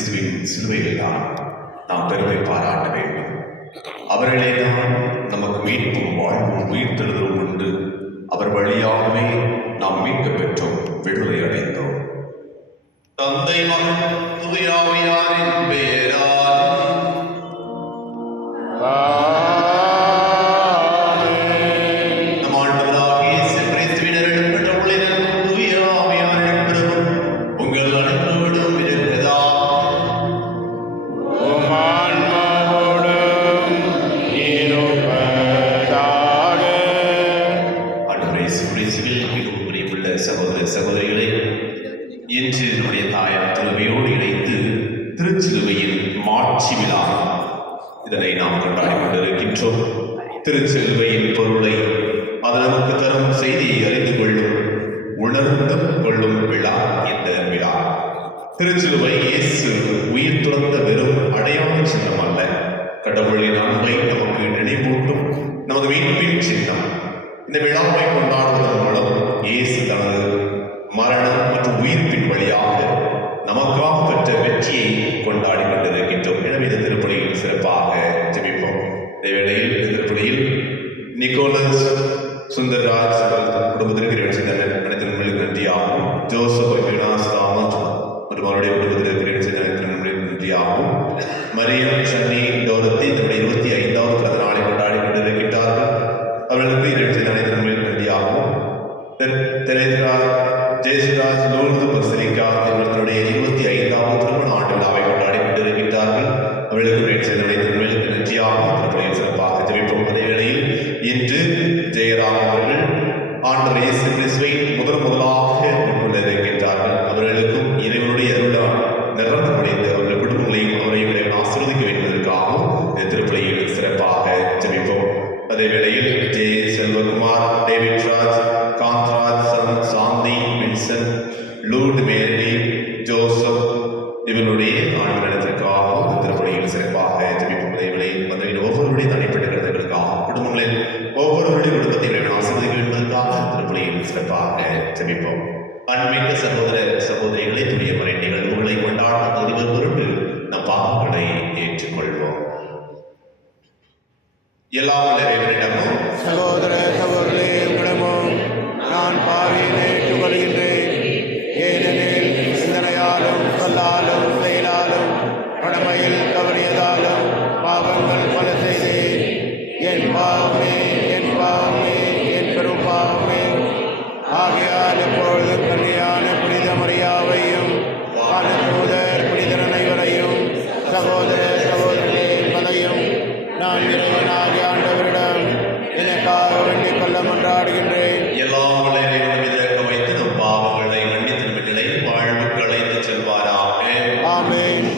கிறிஸ்துவின் சிலுவையில் தான் நாம் பெருமை பாராட்ட வேண்டும். அவர்களே தான் நமக்கு மீட்பும் வாழ்வும் உயிர்த்தெழுதலும் உண்டு. அவர் வழியாகவே நாம் மீட்க பெற்றோம், விடுதலை அடைந்தோம். தந்தை மகன் தூய ஆவியாரின் பெயரால் நம் ஆண்டவராகிய இயேசு கிறிஸ்துவின் பெற்றவர்களின் தூய ஆவியாரின் பெருகும் உங்கள் அனைவரோடும் இருக்கிறதாக. ஆண்டவரே இயேசு கிறிஸ்துவில் மிகவும் பிரியமுள்ள சகோதர சகோதரிகளே, இன்று நம்முடைய தாயார் திருவையோடு இணைத்து திருச்சிலுவையின் மாட்சி விழா இதனை நாம் கொண்டாடி கொண்டிருக்கின்றோம். திருச்சிலுவையின் பொருளை அது நமக்கு தரும் செய்தியை அறிந்து கொள்ளும் உணர்ந்து கொள்ளும் விழா இந்த விழா. திருச்சிலுவை இயேசு உயிர் துறந்த வெறும் அடையாள சின்னம் அல்ல, கடவுளின் அன்பை நமக்கு நினைவூட்டும் நமது மீட்பின் சின்னம். இந்த விழாவை கொண்டாடுவதன் மூலம் இயேசு தனது மரணம் மற்றும் உயிர்ப்பின் வழியாக நமக்காக பெற்ற வெற்றியை கொண்டாடி கொண்டிருக்கின்றோம். எனவே இந்த திருப்பலியில் சிறப்பாக ஜெபிப்போம். இதேவேளையில் இந்த திருப்பலியில் நிக்கோலஸ் சுந்தர்ராஜ் குடும்பத்திற்கு அனைத்து நண்பர்களுக்கு நன்றியாகவும், ஜோசப் யுனாஸ் தாமஸ் மற்றும் அவருடைய குடும்பத்திற்கு அனைத்து நண்பர்களுக்கு நன்றியாகவும், மரியம் சன்னி டோரத்தி தன்னுடைய 25வது பிறந்த நாளை கொண்டாடி கொண்டிருக்கின்றார்கள். அவர்களுக்கு அனைத்து நண்பர்களுக்கு நன்றியாகவும், ஜெயசுராஜ் லோர்து பசிலிக்கா இவர்களுடைய 25வது திருமண ஆண்டு விழாவை கொண்டாடி கொண்டிருக்கின்றார்கள். அவர்களுக்கு அனைத்து நன்றியாகவும் திருப்பலியில் சிறப்பாக ஜெபிப்போம். அதே வேளையில் இன்று ஜெயராம் அவர்கள் ஆண்டவர் இயேசு கிறிஸ்துவை முதலாக கொள்ள இருக்கின்றார்கள். அவர்களுக்கும் இறைவனுடைய அருளால் நிரம்ப முடிந்து அவர்கள் குடும்பங்களையும் அவரையும் ஆசீர்வதிக்க வேண்டுவதற்காகவும் இந்த திருப்பலியில் சிறப்பாக ஜெபிப்போம். அதே வேளையில் ஜெய செல்வகுமார், டேவிட் ராஜ், காந்த்ராஜ், சாந்தி, வின்சென்ட், லூர்ட் மேரி, ஜோசப் இவர்களுடைய ஆண்டு நடத்திற்காகவும் இந்த திருப்பலியில் சிறப்பாக ஜெபிப்போம். அதே வேளையில் மதுரையில் ஒவ்வொருடைய தனிப்பட்ட கருத்துக்களுக்காக குடும்பங்களில் ஒவ்வொருவருடைய குடும்பத்தை ஆசீர்வதிக்க என்பதற்காக திருப்பலியில் சிறப்பாக ஜெபிப்போம். அன்பிக்க சகோதர சகோதரிகளை துரிய முறை நிகழ்வுகளை கொண்டாட தகுதிவர் பொருட்டு நம் பாவங்களை ஏற்றுக்கொள்வோம். எல்லா இறைவனிடமும் சகோதர சகோதரிகளிடமும் நான் பாவியை ஏற்றுக்கொள்கின்றேன். ஏனெனில் சிந்தனையாலும் சொல்லாலும் செயலாலும் கடமையில் தவறியதாலும் பாவங்கள் பல செய்தேன். என் பாவமே என் பாவமே என் பெரும் பாவமே. ஆகையால் எப்பொழுது கல்யாண புனித மரியாவையும் வானதூதர் புனிதர் அனைவரையும் சகோதர சகோதரிகளே என்பதையும் நான் இறைவனாகிய ஆண்டவரிடம் எனக்காக வேண்டிக் கொள்ள கொண்டாடுகின்றேன். எல்லாம் வைத்து நம் பாவங்களை மன்னித்து நம் நிலை வாழ்வுக்கு அழைத்து செல்வாராக. ஆமென்.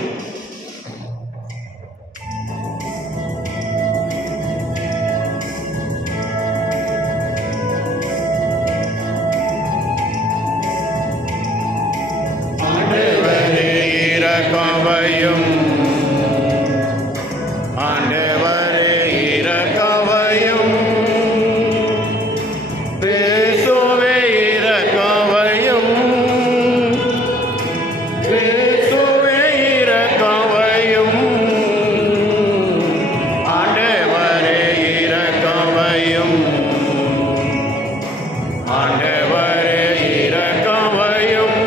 ஆண்டவரே இரக்கமையும், ஆண்டவரே இரக்கமையும், கிறிஸ்துவே இரக்கமையும், கிறிஸ்துவே இரக்கமையும், ஆண்டவரே இரக்கமையும், ஆண்டவரே இரக்கமையும்.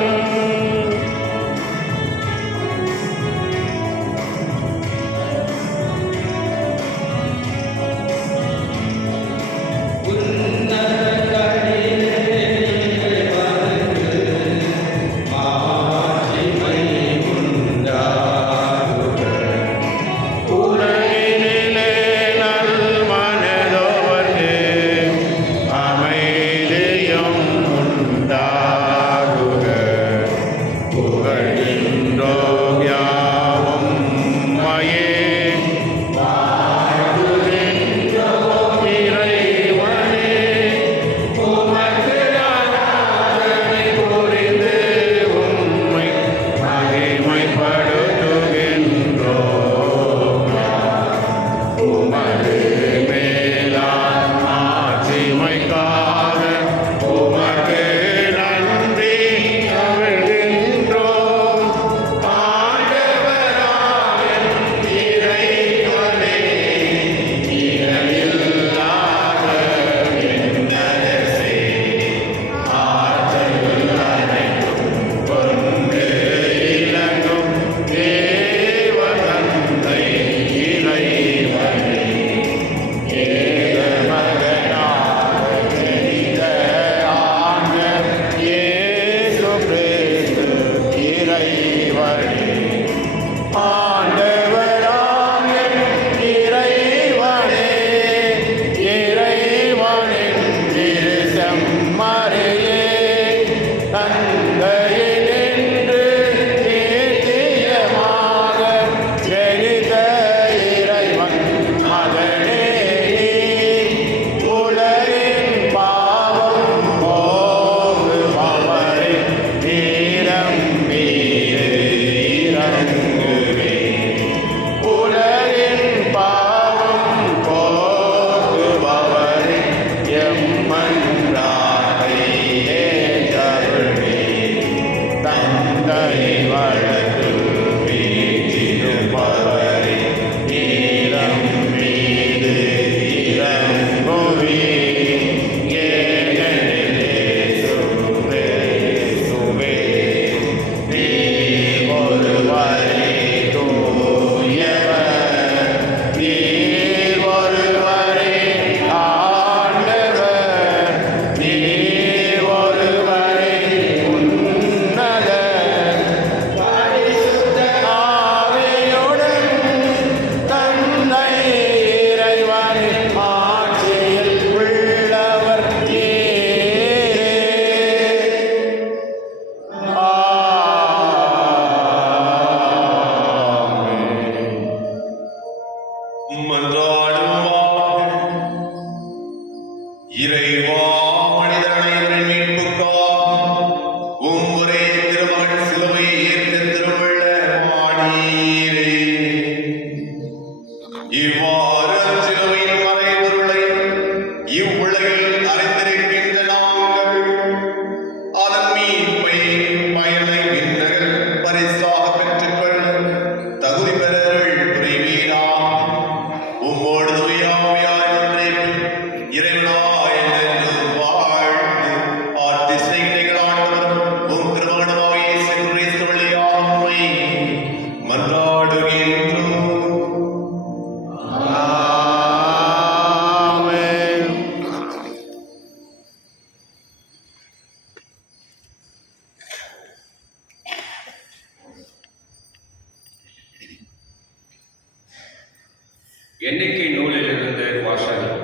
எண்ணிக்கை நூலிலிருந்து வாசகம்.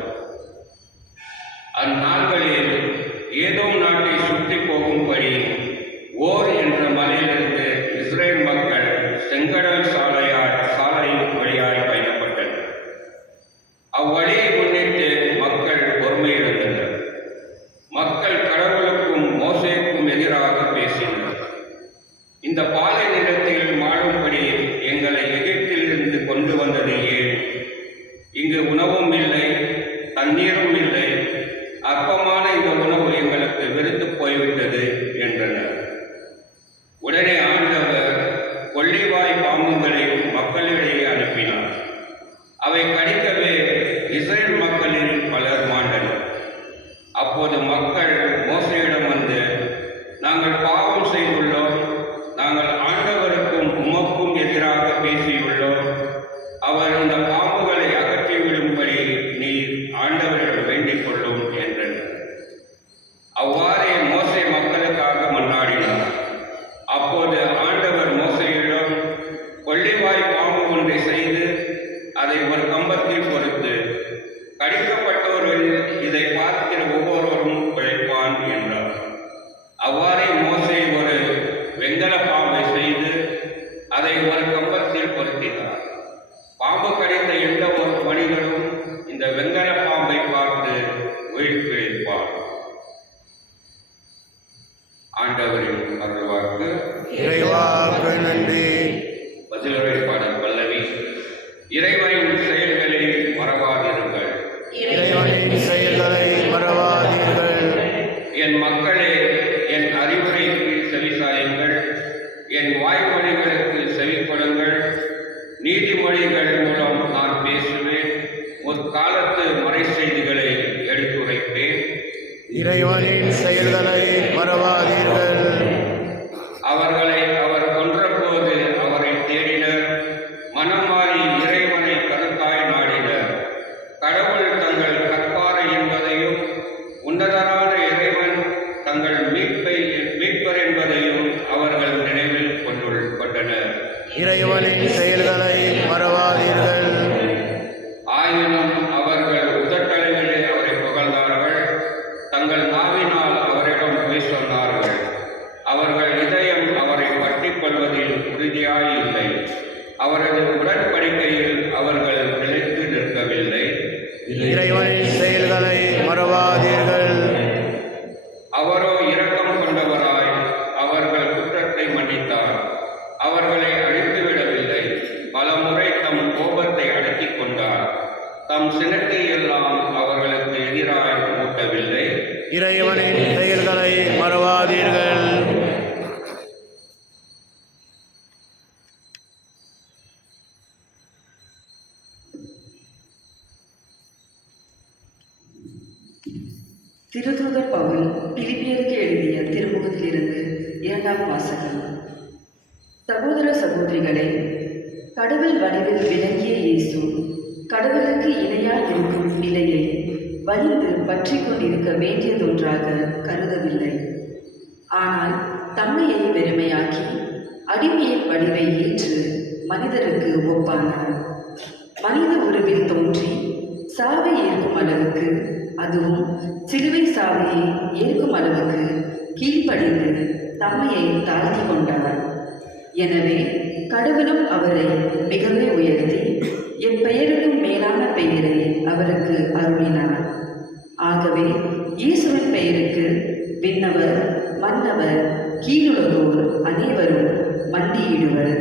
அந்நாள்களில் ஏதோம் நாட்டை சுற்றி போகும்படி ஓர் என்ற மலையிலிருந்து இஸ்ரேல் மக்கள் செங்கடல் சாலை வழியாய் பயணப்பட்டனர். அவ்வழியை முன்னிட்டு மக்கள் பொறுமையிழந்தனர். மக்கள் கடவுளுக்கும் மோசேக்கும் எதிராக பேசினர். இந்த பாலை நிலத்தில் மாடும்படி எங்களை எகிப்திலிருந்து கொண்டு வந்தது ஏன்? இங்கு உணவும் இல்லை, தண்ணீரும் இல்லை. அற்பமான இந்த உணவு எங்களுக்கு வெறுத்து போய்விட்டது என்றனர். உடனே ஆண்டவர் கொள்ளிவாய் பாம்புகளை மக்களிடையே அனுப்பினார். அவை கடிக்கவே இஸ்ரேல் மக்களில் பலர் மாண்டனர். அப்போது மக்கள் மோசேயிடம் வந்து, நாங்கள் பாவம் செய்துள்ளோம், நாங்கள் ஆண்டவருக்கும் உமக்கும் எதிராக பேசியுள்ளோம். அவர் இந்த பாம்புகளை அகற்றிவிடும்படி நீர் ஆண்டவரிடம் வேண்டிக் கொள்ளும் என்றனர். அவ்வாறே மோசே மக்களுக்காக மன்றாடினார். அப்போது ஆண்டவர் மோசேயிடம், கொள்ளிவாய் பாம்பு ஒன்றை செய்து அதை ஒரு கம்பத்தில் பொறுத்து, கடிக்கப்பட்டோரில் இதை பார்க்கிற ஒவ்வொருவரும் பிழைப்பான் என்றார். அவ்வாறே மோசே ஒரு வெங்கல பாம்பை செய்து அதை ஒரு கம்பத்தில் பொருத்தினார். பாம்பு கடித்த எந்த ஒரு மனிதனும் இந்த வெங்கல பாம்பை பார்த்து உயிர் பிழைப்பார். ஆண்டவரின் அருள்வாக்கு. இறைவாக்கு நன்றி. பதிலுரை பாடல் பல்லவி. இறைவனின் செயல்களை மறவாதிருங்கள். இறைவனின் செயல்களை மறவாதீர்கள். என் மக்களே, என் அறிவுரைக்கு செவிசாயுங்கள். என் வாய்மொழிகளுக்கு செவிக்கொடுங்கள். நீதிமொழிகள் மூலம் நான் பேசுவேன். முற்காலத்து மறை செய்திகளை எடுத்துரைப்பேன். இறைவனின் செயல்களை மறவாதீர்கள். அவர்களை அவர் கொன்றபோது அவரை தேடினர். மனம் மாறி இறைவனை கருத்தாய் நாடினர். கடவுள் தங்கள் கற்பாரை என்பதையும் உன்னதரான இறைவன் தங்கள் மீட்பர் என்பதையும் அவர்கள் நினைவில் கொண்டனர். இறைவனின் செயல்களை மறவாதீர்கள். ஆயினும் அவர்கள் உதட்டளவிலே அவரை புகழ்ந்தார்கள். தங்கள் நாவினால் அவரிடம் பொய் சொன்னார்கள். அவர்கள் இதயம் அவரை பற்றிக் கொள்வதில் உறுதியாய் இல்லை. அவரது உடன்படிக்கையில் அவர்கள் நிலைத்து நிற்கவில்லை. இறைவனின் செயல்களை மறவாதீர்கள். அவரோ இரக்கம் கொண்டவராய் அவர்கள் குற்றத்தை மன்னித்தார். அவர்களை அழித்துவிடவில்லை. பல முறை தம் கோபத்தை அடக்கிக் கொண்டார். தம் சினத்தை எல்லாம் அவர்களுக்கு எதிராய் மூட்டவில்லை. இறைவனின் செயல்களை மறவாதீர்கள். திருத்தூதர் பவுல் பிலிப்பியருக்கு எழுதிய திருமுகத்திலிருந்து 2ஆம் வாசகம். சகோதர சகோதரிகளே, கடவுள் வடிவில் விளங்கிய இயேசு கடவுளுக்கு இணையாக இருக்கும் நிலையை வலிந்து பற்றி கொண்டிருக்க வேண்டியதொன்றாக கருதவில்லை. ஆனால் தம்மையை வெறுமையாக்கி அடிமையின் வடிவை ஏற்று மனிதருக்கு ஒப்பானார். மனித உருவில் தோன்றி சாவை ஏற்கும் அளவுக்கு, அதுவும் சிலுவை சாவையை ஏற்கும் அளவுக்கு கீழ்ப்படிந்து தம்மையை தாழ்த்தி கொண்டார். எனவே கடவுளும் அவரை மிகவே உயர்த்தி எப்பெயருக்கும் மேலான பெயரை அவருக்கு அருளினார். ஆகவே இயேசுவின் பெயருக்கு விண்ணவர், மன்னவர், கீழுலகோர் அனைவரும் மண்டியிடுவர்.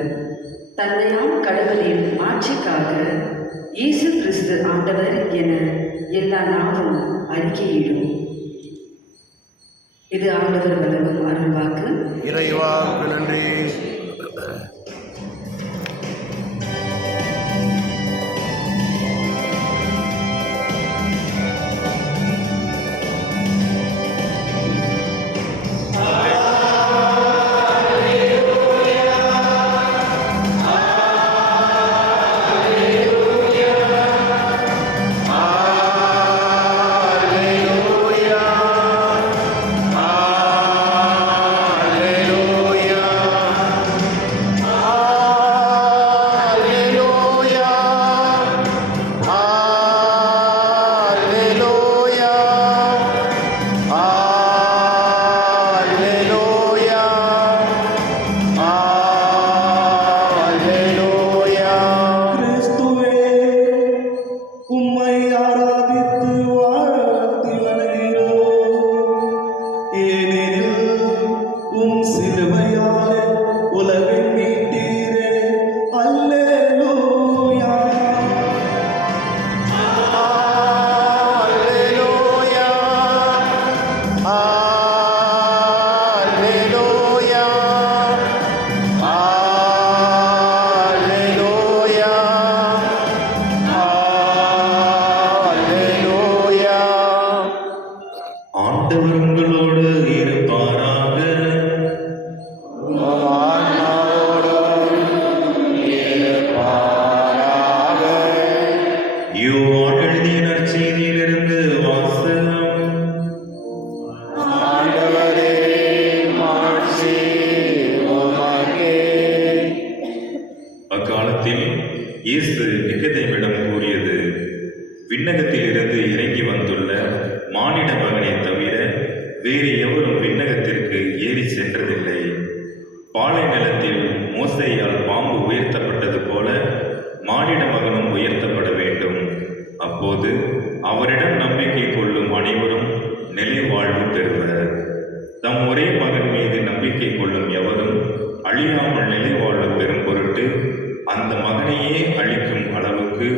தந்தையாம் கடவுளின் ஆட்சிக்காக இயேசு கிறிஸ்து ஆண்டவர் என எல்லா நாவும் அறிக்கையிடும். இது ஆண்டவர் வழங்கும் அருள்வாக்கு. இறைவாக்கு நன்றி. இயேசு நிகதேமிடம் கூறியது, விண்ணகத்திலிருந்து இறங்கி வந்துள்ள மானிட மகனை தவிர வேறு எவரும் விண்ணகத்திற்கு ஏறி சென்றதில்லை. பாலை நிலத்தில் மோசேயால் பாம்பு உயர்த்தப்பட்டது போல மானிட மகனும் உயர்த்தப்பட வேண்டும். அப்போது அவரிடம் நம்பிக்கை கொள்ளும் அனைவரும் நிலை வாழ்வு பெறுவர். தம் ஒரே மகன் மீது நம்பிக்கை கொள்ளும் எவரும் அழியாமல் நிலை வாழ்வு பெறும் பொருட்டு அந்த மகனையே அழிக்கும் அளவுக்கு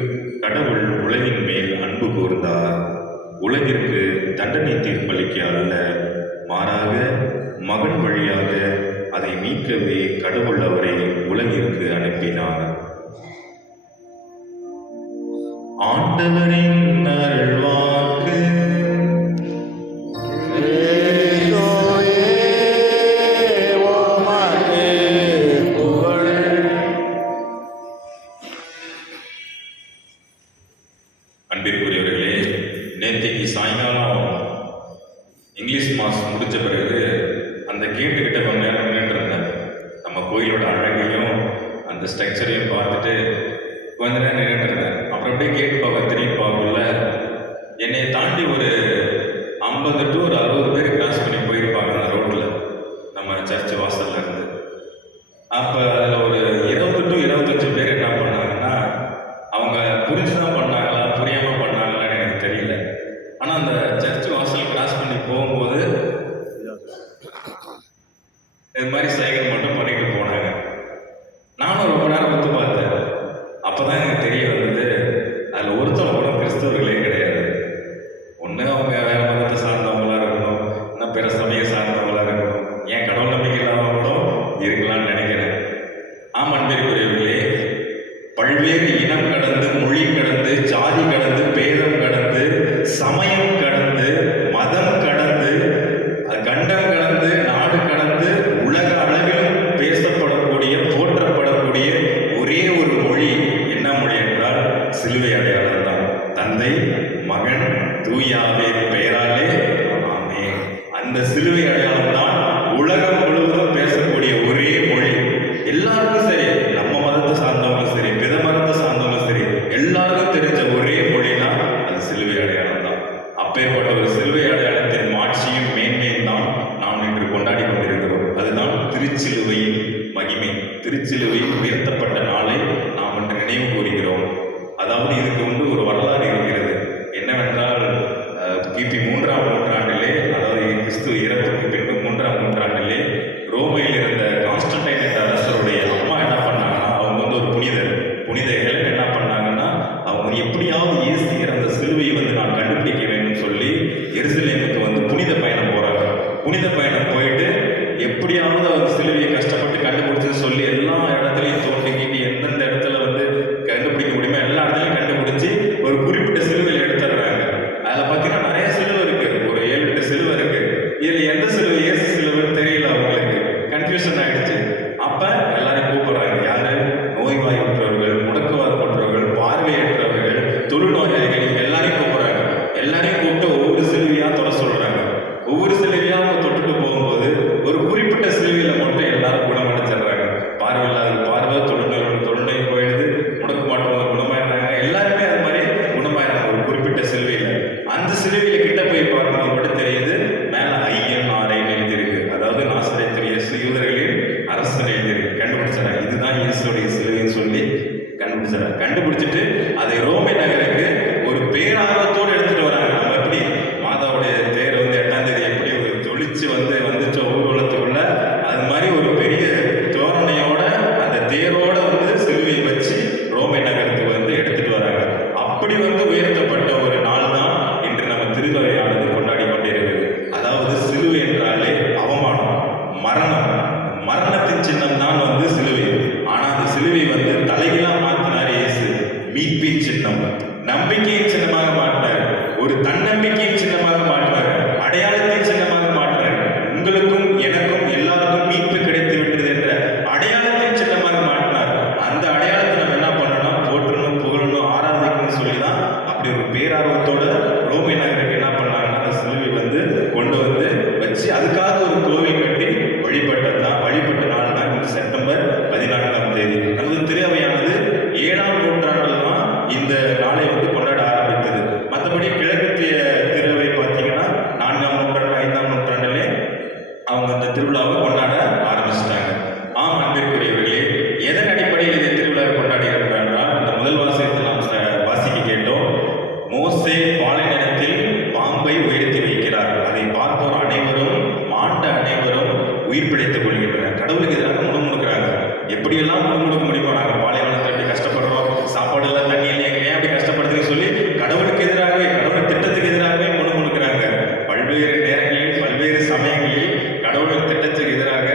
கடவுள் உலகின் மேல் அன்பு கூர்ந்தார். உலகிற்கு தண்டனை தீர்ப்பளிக்க அல்ல, மாறாக மகன் வழியாக அதை மீட்கவே கடவுள் அவரை உலகிற்கு அனுப்பினார். ஆண்டவரின் அருள்வாக்கு. கிறிஸ்துவே, உமக்கு புகழ். அன்பிற்குரியவர்களே, நேற்றைக்கு சாயங்காலம் இங்கிலீஷ் மாஸ் முடிஞ்ச பிறகு அந்த கேட்டுக்கிட்ட கொஞ்ச நேரம் நின்றுட்டு இருந்தேன். நம்ம கோயிலோட அழகையும் அந்த ஸ்ட்ரக்சரையும் பார்த்துட்டு கொஞ்ச நேரம் நின்றுட்டு இருந்தேன். அப்புறம் அப்படியே கேட்டு பார்க்க திரும்பி பார்க்கல, என்னை தாண்டி ஒரு 50 to 60 பேர் கிராஸ் பண்ணி போயிருப்பாங்க அந்த ரோட்டில், நம்ம சர்ச் வாசல்ல இருந்து. அப்போ அதில் ஒரு 20 to 25 பேர் என்ன பண்ணாங்கன்னா, அவங்க புரிஞ்சுதான் பண்ணாங்களா புரியாமல் பண்ணாங்களான்னு எனக்கு தெரியல. ஆனால் அந்த சர்ச் வாசல் கிராஸ் பண்ணி போகும்போது இது மாதிரி சைக்கிள் மட்டும் பண்ணிட்டு போனாங்க. நானும் ரொம்ப நேரம் ஒத்து பார்த்தேன். அப்போதான் எனக்கு தெரிய வந்தது, அதில் ஒருத்தவங்க கூட கிறிஸ்தவர்களே கிடையாது. ஒன்று அவங்க வேற மதத்தை சார்ந்தவங்களா இருக்கணும், இன்னும் பிற சமய சார்ந்தவங்களா இருக்கணும், ஏன் கடவுள் நம்பிக்கை இல்லாதவங்களும் இருக்கலாம்னு நினைக்கிறேன். ஆம் அன்பிற்குரியவர்களே, பல்வேறு இனம் கடந்து, மொழி கடந்து, ஜாதி கடந்து, பேதம் கடந்து, சமயம் கடந்து, மதம் கடந்து, கண்டம் கடந்து, நாடு கடந்து, உலக அளவிலும் பேசப்படக்கூடிய போற்றப்படக்கூடிய ஒரே ஒரு மொழி என்ன மொழி என்றால் சிலுவை அடையாளம் தான். தந்தை மகன் தூயாவே பெயராலே ஆமென். அந்த சிலுவை அடையாளம் தான் உலகம் முழுவதும் பேசக்கூடிய ஒரே மொழி. எல்லாருக்கும் சரி, நம்ம மதத்தை சார்ந்தவங்களும் சரி, பிற மதத்தை சார்ந்தவங்களும் சரி, எல்லாருக்கும் தெரிஞ்ச ஒரே மொழினா அது சிலுவை அடையாளம் தான். அப்பேற்பட்ட ஒரு சிலுவை அடையாளத்தின் மாட்சியும் மேன்மையும் தான் நாம் இன்று கொண்டாடி கொண்டிருக்கிறோம். அதுதான் திருச்சிலுவையின் மகிமை. திருச்சிலுவையில் உயர்த்தப்பட்ட நாளை நாம் இன்று நினைவு கூறுகிறோம். அதாவது இதுக்கு வந்து ஒரு வரலாறு இருக்கிறது. என்னவென்றால் கிபி 3ஆம் நூற்றாண்டிலே, அதாவது கிறிஸ்து இறப்புக்கு பின்பு 3ஆம் நூற்றாண்டிலே ரோமையில் இருந்த கான்ஸ்டன்டைன் என்ற அரசருடைய அம்மா என்ன பண்ணாங்கன்னா, அவங்க வந்து ஒரு புனித ஹெலன் என்ன பண்ணாங்கன்னா, அவங்க எப்படியாவது இயேசு இறந்த சிலுவையை வந்து நான் கண்டுபிடிக்க வேண்டும் சொல்லி எருசலேமுக்கு வந்து புனித பயணம் போறாங்க. புனித பயணம் போயிட்டு எப்படியாவது அவர் சிலுவையை கஷ்டப்பட்டு கண்டுபிடிச்சு சொல்லி எல்லா இடத்துலையும் தோண்டிக்கிட்டு எந்தெந்த இடத்துல வந்து கண்டுபிடிக்க முடியுமோ எல்லா இடத்துலையும் கண்டுபிடிச்சு ஒரு குறிப்பிட்ட சிலுவையில் எடுத்துடுறாங்க. அதில் பார்த்தீங்கன்னா நிறைய சிலுவை இருக்கு, ஒரு 7-8 சிலுவை இருக்கு. இதில் எந்த சிலுவை இயேசு சிலுவைன்னு தெரியல, அவங்களுக்கு கன்ஃபியூஷன் ஆயிடுச்சு. அப்போ எல்லாரும் கூப்பிடுறாங்க. யாரு? நோய்வாய்ப்பட்டவர்கள், முடக்குவாதப்பட்டவர்கள், பார்வையற்றவர்கள், தொழுநோயாளிகள், இவங்க எல்லாரையும் கூப்பிடுறாங்க. எல்லாரையும் கூப்பிட்டு ஒவ்வொரு சிலுவையா தொட சொல்றாங்க. ஒவ்வொரு சிலுவையா அவங்க தொட்டுட்டு போகும்போது ஒரு குறிப்பிட்ட சிலுவையில மட்டும் எல்லாரும் குணமடைச்சிடுறாங்க. பார்வை இல்லாத பார்வை, தொழுநோய் போயிடுது, முடக்கு மாற்றவங்க குணமாயிடுறாங்க. எல்லாருமே அது மாதிரி குணமாயிடுறாங்க ஒரு குறிப்பிட்ட சிலுவையில. அந்த சிலுவையில கிட்ட போய் பார்க்கும்போது மட்டும் தெரியுது, மேல INRI எழுதியிருக்கு. அதாவது நாசரேத்து இயேசு யூதர்களின் அரசன் எழுதியிருக்கு. கண்டுபிடிச்சாங்க, இதுதான் இயேசுடைய சிலுவைன்னு சொல்லி கண்டுபிடிச்சாங்க. கண்டுபிடிச்சிட்டு அதை ரோமை நகருக்கு ஒரு பேரார்வத்தோடு எடுத்துட்டு வராங்க. நம்ம எப்படி மாதாவுடைய தேர் வந்து 8ஆம் தேதி எப்படி ஒரு ஜொலிச்சு வந்துச்ச ஊர்வலத்துக்குள்ள, அது மாதிரி ஒரு பெரிய தோரணையோட அந்த தேரோட வந்து சிலுவையை வச்சு ரோமை நகரத்துக்கு வந்து எடுத்துட்டு வராங்க. அப்படி வந்து உயர்த்தப்பட்ட ஒரு நாள் தான் இன்று நம்ம திருவரையானது கொண்டாடி கொண்டிருக்கிறது. அதாவது சிலுவை என்றாலே அவமானம், மரணத்தின் சின்னம் தான் வந்து சிலுவை. ஆனா அந்த சிலுவை வந்து தலைகீழா மாத்தினார் இயேசு. மீட்பின் சின்னம், நம்பிக்கையின் சின்னமாக மாற்றினார், ஒரு தன்னம்பிக்கையின் சின்னமாக மாற்றினார், அடையாளத்தின் சின்னமாக மாற்றினார். உங்களுக்கும் எனக்கும் எல்லாருக்கும் மீட்பு கிடைத்து விட்டது என்ற அடையாளத்தின் சின்னமாக மாற்றினார். அந்த அடையாளத்தை நம்ம என்ன பண்ணணும்? போற்றணும், புகழணும், ஆராதிக்கணும்னு சொல்லிதான் அப்படி ஒரு பேரார்வத்தோட ரோமை நகருக்கு என்ன பண்ணாங்கன்னா அந்த சிலுவை வந்து கொண்டு வந்து வச்சு அதுக்காக ஒரு கோவில் கட்டி வழிபட்ட நாள் தான் செப்டம்பர் 14ஆம் தேதி. நமது திருவையானது 7ஆம் நூற்றாண்டு தான் முன்னுக்கு முடிப்போம். நாங்கள் பாலைவனத்தில் எப்படி கஷ்டப்படுறோம், சாப்பாடு இல்லை, தண்ணி இல்லை, ஏன் அப்படி கஷ்டப்படுறதுன்னு சொல்லி கடவுளுக்கு எதிராகவே, கடவுள் திட்டத்துக்கு எதிராகவே முன்னுக்கிறாங்க. பல்வேறு நேரங்களில் பல்வேறு சமயங்களில் கடவுள் திட்டத்துக்கு எதிராக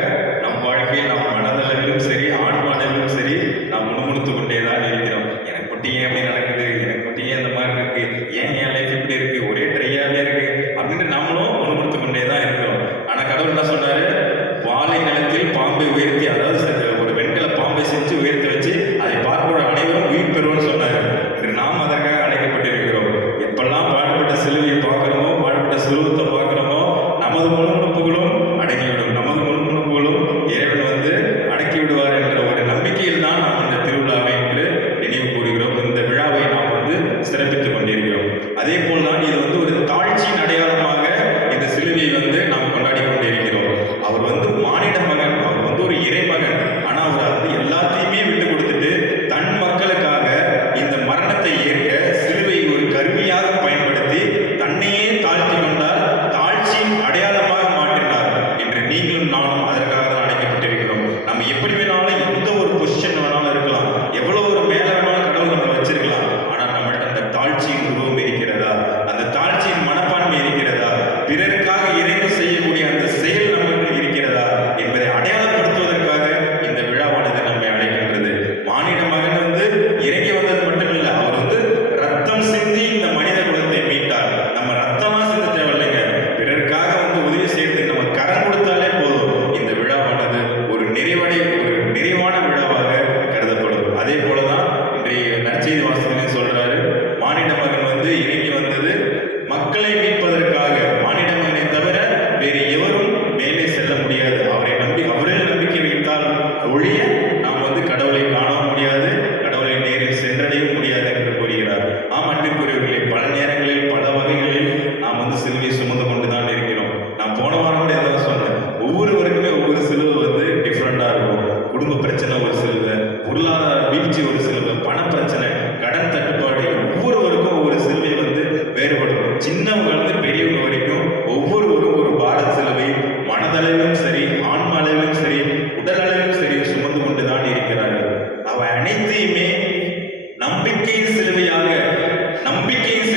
நம் வாழ்க்கையில் நம் மனதளவிலும் சரி ஆன்மானவிலும் சரி நாம் முணுமுணுத்து கொண்டே தான் இருக்கிறோம். எனக்கு மட்டும் ஏன் அப்படி நடக்குது, எனக்கு மட்டும் ஏன் இந்த மாதிரி இருக்கு, ஏன் என் லைஃப் இப்படி இருக்கு, ஒரே ட்ரையாவே இருக்கு அப்படின்னு நம்மளும் முணுமுணுத்து கொண்டே தான் இருக்கிறோம். ஆனா கடவுள் என்ன சொன்னாரு? வாழை நிலத்தில் பாம்பை உயர்த்தி, அதாவது ஒரு வெண்கல பாம்பை செஞ்சு உயர்த்தி வச்சு அதை பார்க்கிற அனைவரும் உயிர் பெறுவோம்னு சொன்னாரு. நாம் அதற்காக அழைக்கப்பட்டிருக்கிறோம். எப்பெல்லாம் பாடுபட்ட சிலுவையை பார்க்கிறோமோ, பாடுபட்ட சுரூபத்தை பார்க்கிறோமோ, நமது முணுமுணுப்புகளும் அடங்கிவிடும், நமது முணுமுணுப்புகளும் இறைவன் வந்து அடக்கி விடுவார் என்ற ஒரு நம்பிக்கையில் தான் நாம் இந்த திருவிழாவை என்று நினைவு கூறுகிறோம். இந்த விழாவை நாம் வந்து சிறப்பித்துக் கொண்டிருக்கிறோம். அதே போல் தான் இது வந்து ஒரு தாழ்ச்சியின் அடையாளமாக இந்த சிலுவையை வந்து நாம் கொண்டாடி கொண்டிருக்கிறோம். அவர் வந்து மானிட மகன், அவர் வந்து ஒரு இறைமகன். ஆனா அவர் வந்து எல்லாத்தையுமே விட்டு கொடுத்துட்டு தன் மக்களுக்காக இந்த மரணத்தை ஏற்க சிலுவை ஒரு கருவியாக பயன்படுத்தி தன்னையே தாழ்த்தி கொண்டார், தாழ்ச்சியின் அடையாளமாக மாற்றினார். என்று நீங்களும் நானும் அதற்காக தான் அழைக்கப்பட்டிருக்கிறோம். நம்ம எப்படி வேணாலும் எந்த ஒரு பொசிஷன் வேணாலும் இருக்கலாம், எவ்வளவு ஒரு மேல வேணாலும் கடவுள் நம்மளை வச்சிருக்கலாம். ஆனா நம்மகிட்ட அந்த தாழ்ச்சியின் உருவம் இருக்கிறதா, அந்த தாழ்ச்சியின் மனப்பான்மை இருக்கிறதா, பிறருக்காக இறைந்து செய்யக்கூடிய அந்த செயல் நமக்கு இருக்கிறதா என்பதை அடையாளப்படுத்துவதற்காக இந்த விழாவானது நம்மை அழைக்கின்றது. மானிட மகன் வந்து இறங்கி வந்தது மட்டுமில்லை, அவர் வந்து ரத்தம் சிந்தி இந்த மனித குலத்தை மீட்டார். நம்ம ரத்தமா சிந்த தேவையில்லைங்க, பிறருக்காக வந்து உதவி செய்யறதுக்கு நம்ம கரம் கொடுத்தாலே போதும். இந்த விழாவானது ஒரு நிறைவான விழாவாக கருதப்படும். அதே போலதான் இன்றைய நற்செய்தி வாசகனையும் சொல்றாரு, மானிட மகன் வந்து இறங்கி வந்தது மக்களை மீட்பதற்காக. மானிட மகனை தவிர வேறு எவரும் மேலே செல்ல முடியாது. அவரில் நம்பிக்கை வைத்தால் ஒழிய நாம் வந்து கடவுளை காணவும் முடியாது, கடவுளை நேரில் சென்றடையவும் முடியாது என்று கூறுகிறார். அன்பிற்குரியவர்களே, பல நேரங்களில் பல வகைகளில் நாம் வந்து சிலுவை சுமந்து கொண்டுதான் இருக்கிறோம். நான் போன வாரம் கூட எதாவது சொன்னேன், ஒவ்வொருவருக்குமே ஒவ்வொரு சிலுவை வந்து டிஃப்ரெண்டா இருக்கும். குடும்ப பிரச்சனை ஒரு சிலுவை, பொருளாதார வீழ்ச்சி ஒரு சிலுவை, பண பிரச்சனை, கடன் தட்டுப்பாடு, ஒவ்வொருவருக்கும் ஒவ்வொரு சிலுவை வந்து வேறுபடும். சின்னவங்க வந்து பெரியவங்க வரைக்கும் ஒவ்வொருவரும் ஒரு பாரத் சிலுவை மனதளவிலும் சரி ஆன்ம அளவிலும் சரி உடல் அளவிலும் சரி சுமந்து கொண்டுதான் இருக்கிறார்கள். அவை அனைத்தையுமே நம்பிக்கையின் சிலுவையாக, தன்னம்பிக்கையின்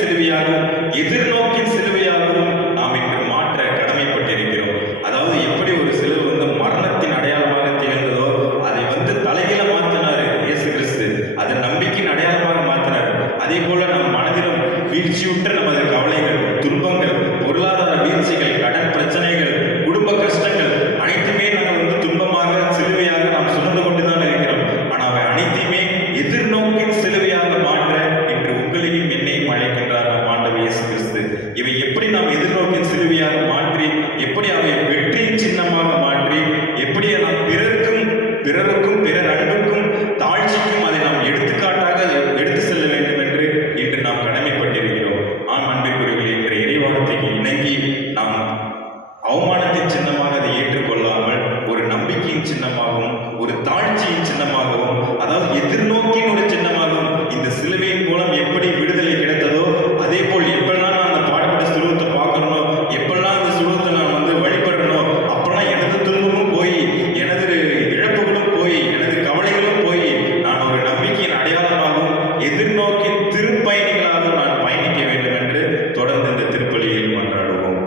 சிலுவையாகவும் எதிர்நோக்கின் சிலுவையாகவும் நாம் இன்று மாற்ற கடமைப்பட்டிருக்கிறோம். அதாவது எப்படி ஒரு சிலுவை வந்து மரணத்தின் அடையாளமாக திகழ்ந்ததோ அதை வந்து தலைகீழ மாற்றினாரு இயேசு கிறிஸ்து, அது நம்பிக்கையின் அடையாளமாக மாற்றினார். அதே போல நம் மனதிலும் வீழ்ச்சியுற்ற நமது கவலைகள், துன்பங்கள், பொருளாதார வீழ்ச்சிகள், கடன் பிரச்சனைகள், குடும்ப கஷ்டங்கள் அனைத்துமே நம்ம வந்து துன்பமாக சிலுவையாக நாம் சுமந்து கொண்டுதான் இருக்கிறோம். ஆனால் அவை அனைத்தையுமே எதிர்நோக்கின் சிலுவையாக மாற்ற இன்று உங்களையும் என்னையும் அழைக்கின்றார் நம் ஆண்டவர் இயேசு கிறிஸ்து. இவை எப்படி நாம் எதிர்நோக்கின் சிலுவையாக மாற்றி, எப்படி அவை வெற்றியின் சின்னமாக மாற்றி, எப்படி நாம் பிறருக்கும் பிறர் அன்புக்கும் தாழ்ச்சிக்கும் அதை நாம் எடுத்துக்காட்டாக எடுத்து செல்ல வேண்டும் என்று இன்று நாம் கடமைப்பட்டிருக்கிறோம். அன்பிற்குரியவர்களே, என்ற இறைவார்த்தைக்கு இணங்கி நாம் அவமானத்தின் சின்னமாக அதை ஏற்றுக்கொள்ளாமல் ஒரு நம்பிக்கையின் சின்னமாகவும் ஒரு தாழ்ச்சியின் சின்னமாகவும், அதாவது எதிர்நோக்கின் ஒரு சின்னமாகவும் இந்த சிலுவையின் மூலம் எப்படி விடுதலை கிடைத்ததோ அதே போல் எப்பெல்லாம் நான் அந்த பாடுபட்ட சுரூபத்தை பார்க்கறனோ, எப்பெல்லாம் அந்த சுரூபத்தை நான் வந்து வழிபடுறனோ, அப்பெல்லாம் எனது துன்பமும் போய், எனது இழப்புகளும் போய், எனது கவலைகளும் போய், நான் ஒரு நம்பிக்கையின் அடையாளமாகவும் எதிர்நோக்கின் திருப்பயணிகளாக நான் பயணிக்க வேண்டும் என்று தொடர்ந்து இந்த திருப்பலியில் மன்றாடுவோம்.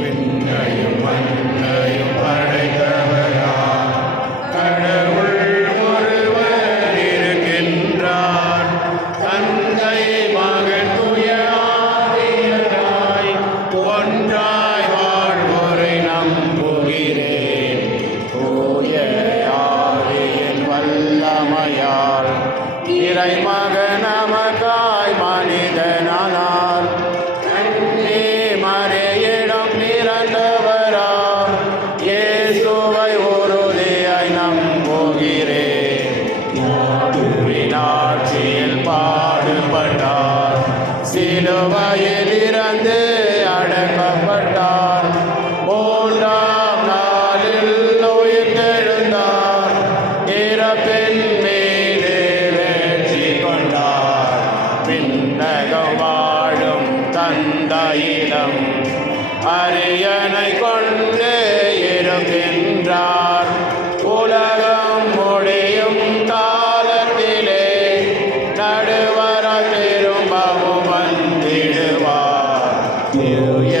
விண்ணையும் மண்ணையும் படைத்தவராம் கடவுள் ஒருவர் இருக்கின்றார். தந்தை மகன் தூய ஆவியாய் ஒன்றாய் வாழ்வோரை நம்புகிறேன். தூய ஆவியின் வல்லமையால் இறைமகன் நமக்காய் மனிதனானார். அன்னே மறையிடம் பிறந்தவராம் இயேசுவை உறுதியாய் நம்புகிறேன். மாதுவின் ஆட்சியில் பாடுபட்டார், சிலுவையில் இறந்து அடக்கப்பட்டார், மூன்றாம் நாளில் உயிர்த்தெழுந்தார், இறப்பின் மீது வெற்றி கொண்டார். விண்ணகம் வாழும் தந்தையிடம் அரியணை கொண்டு இருக்கின்றார். உலகம் முடியும் காலத்திலே நடுவராய் திரும்பவும் வந்திடுவார். தூய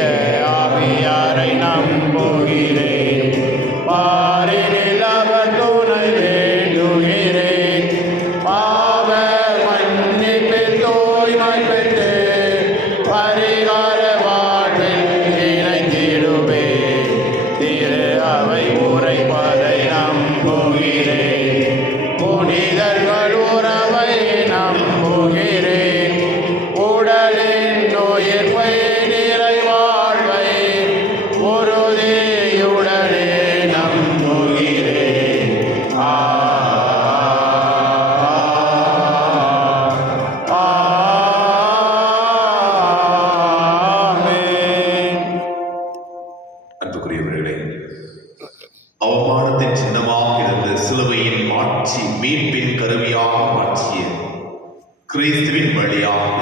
ஆவியாரை நம்புகிறேன், பாரினில் அவர் துணை வேண்டுகிறேன். பாவ மன்னிப்பில் தூய்மை பெற்று பரிகார வாழ்வில் இணைந்திடுவேன். திரு அவை உரைப்பதை நம்புகிறேன், புனிதர்கள் உறவை நம்புகிறேன். உடலின் உயிர்ப்பை நிறை வாழ்வை உறுதியுடனே நம்புகிறேன். ஆமென். அன்புக்குரியவர்களே, அவமானத்தின் சின்னமாக இருந்த சிலுவையின் மாட்சி மீட்பின் கருவியாக மாற்றிய கிறிஸ்துவின் வழியாக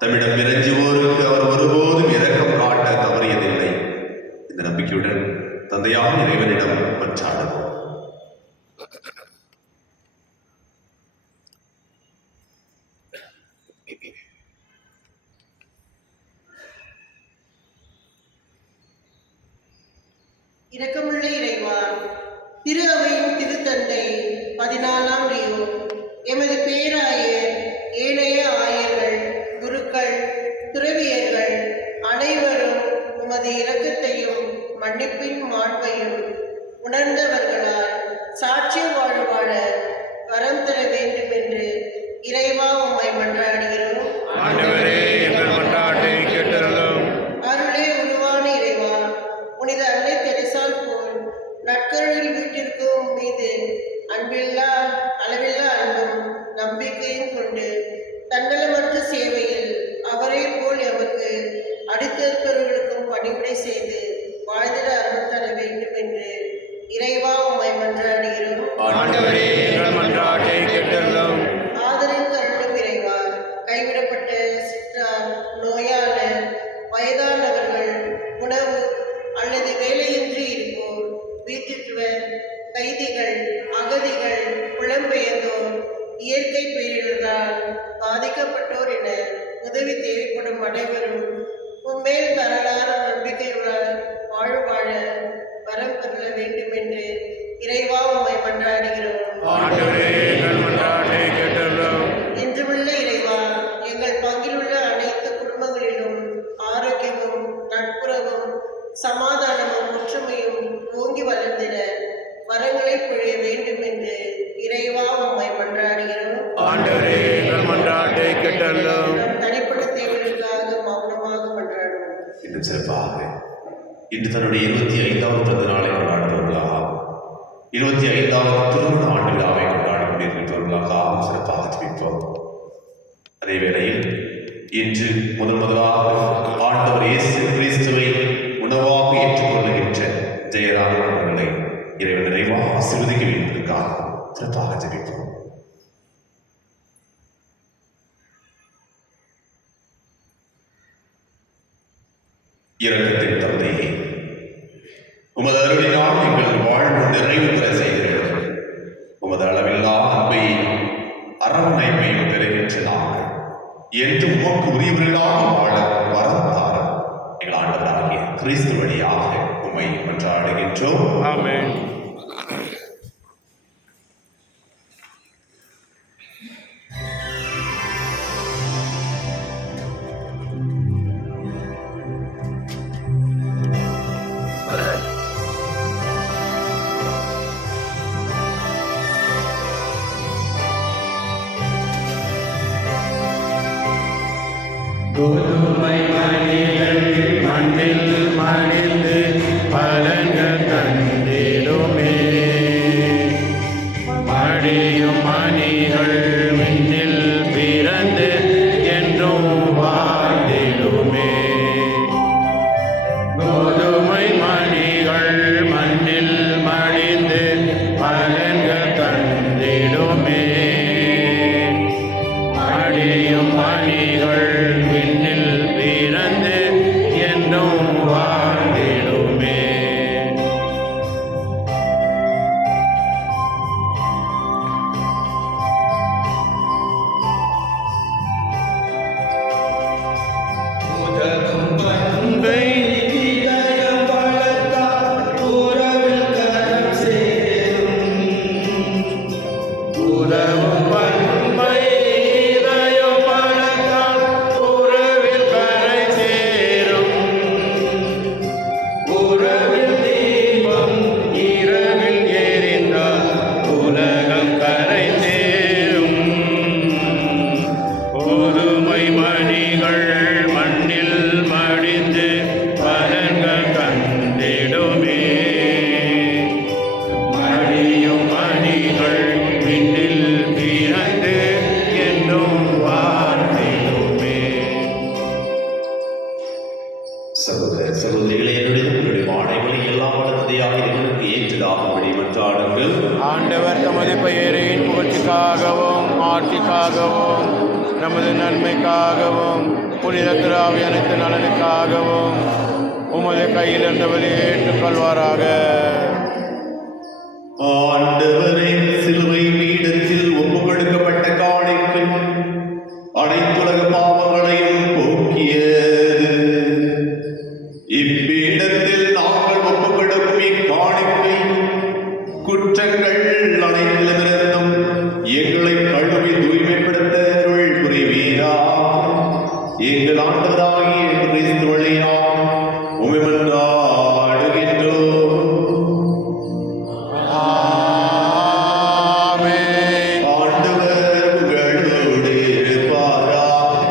தம்மிடம் இறைஞ்சுவோருக்கு அவர் ஒருபோதும் இரக்கம் காட்ட தவறியதில்லை. இந்த நம்பிக்கையுடன் தந்தையான இறைவனிடம் மன்றாடுவோம். இரக்கமுள்ள இறைவா, திரு அவையின் திருத்தந்தை 14ஆம் லியோ, எமது பேராயர், ஏனைய ஆயர்கள், குருக்கள், துறவியர்கள் அனைவரும் உமது இரக்கத்தையும் மன்னிப்பின் மாண்பையும் உணர்ந்தவர்களால் சாட்சிய வாழ்வு வாழ வரம் தர வேண்டும் என்று இறைவா உம்மை மன்றாடுகிறோம். ஆண்டவரே, எங்கள் மன்றாட்டை கேட்டருளும். அருளே உருவான இறைவா, புனித அன்னை தெரசால் போல் நற்கருளில் வீட்டிற்கும் மீது அளவில்லா அன்பும் நம்பிக்கையும் கொண்டு தன்னலமற்ற சேவையில் அவரை போல் எமக்கு அடுத்திருப்பவர்களுக்கும் பணிவிடை செய்து வாழ்ந்திட அருள் தர வேண்டும் என்று இறைவா உம்மை மன்றாடுகிறோம். ஆண்டவரே, எங்கள் மன்றாட்டை கேட்டருளும். ஆதரின் கருளும் இறைவா, கைவிடப்பட்ட சிற்றார், நோயாளர், வயதானவர்கள், உணவு அல்லது வேலையின்றி இருப்போர், வீட்டிற்குவர், கைதிகள், அகதிகள், புலம்பெயர்ந்தோர், இயற்கை பேரிடரால் பாதிக்கப்பட்டோர் என உதவி தேவைப்படும் அனைவரும் உம்மேல் தரலான நம்பிக்கையுடன் வாழ்வு வாழ வரம் பெற வேண்டும் என்று இறைவா உம்மை மன்றாடுகிறோம். ஆண்டவரே, எங்கள் மன்றாட்டை கேட்டருளும். என்றுமுள்ள இறைவா, எங்கள் பங்கிலுள்ள அனைத்து குடும்பங்களிலும் ஆரோக்கியமும் நட்புறவும் சமாதானமும் ஒற்றுமையும் ஓங்கி வளர்ந்திட வரங்களை பொழிய வேண்டும் என்று இறைவா உம்மை மன்றாடுகிறோம். ஆண்டவரே, எங்கள் மன்றாட்டை கேட்டருளும். தனிப்பட்ட தேவைகளுக்காக மௌனமாக மன்றாடுவோம். இன்னும் சிறப்பாக இன்று தன்னுடைய 25வது பிறந்த நாளை கொண்டாடுபவர்களாக 25வது திருமண ஆண்டு விழாவை கொண்டாடிக் கொண்டிருக்கிறவர்களாகவும் சிறப்பாக ஜெபிப்போம். அதே வேளையில் இன்று முதலாக ஆண்டவர் இயேசு கிறிஸ்துவை உணவாக ஏற்றுக்கொள்ளுகின்ற ஜெயராமன் அவர்களை இறைவன் நிறைவாக ஆசீர்வதிக்க வேண்டுவதற்காக சிறப்பாக ஜெபிப்போம். இரக்கத்தின் தந்தையே, உமது அருளினால் எங்கள் வாழ்வு நிறைவு பெற செய்கிறது. உமது அளவில்லா அன்பை அரவணைப்பையும் பெறுகின்ற நாங்கள் என்று உமக்கு உரியவர்களாக வாழ வரம் தாரும். எங்கள் ஆண்டவராகிய கிறிஸ்து வழியாக உம்மை மன்றாடுகின்றோம். ஆமென். புதுமை மனிதன் மண்ணில் மணிந்து பலன்கள் தந்திடுமே. மடியும் மணிகள் விண்ணில் பிறந்து என்றும் வாழ்ந்திடுமே. கோதுமை மணிகள் மண்ணில் மணிந்து பலன்கள் தந்திடுமே. மடியும் நமது நன்மைக்காகவும் புனித திராவி அனைத்து நலனுக்காகவும் உமது கையில் இருந்தவரை ஏற்றுக்கொள்வாராக. ஆண்டவரே, சிலுவை பீடத்தில் ஒப்புக் கொடுக்கப்பட்ட காணிக்கை அனைத்துலக பாவங்களையும் போக்கியது. இப்பீடத்தில் நாங்கள் ஒப்புக் கொடுக்கும் இக்காணிக்கை குற்றங்கள் அனைத்திலிருந்தும் எங்களை கழுவி தூய்மைப்படுத்த அருள் புரிவீராக. எங்கள் ஆண்டவராகிய கிறிஸ்து வழியாக உம்மை மன்றாடுகின்றோம். ஆமென். ஆண்டவர் உங்களோடு இருப்பாராக.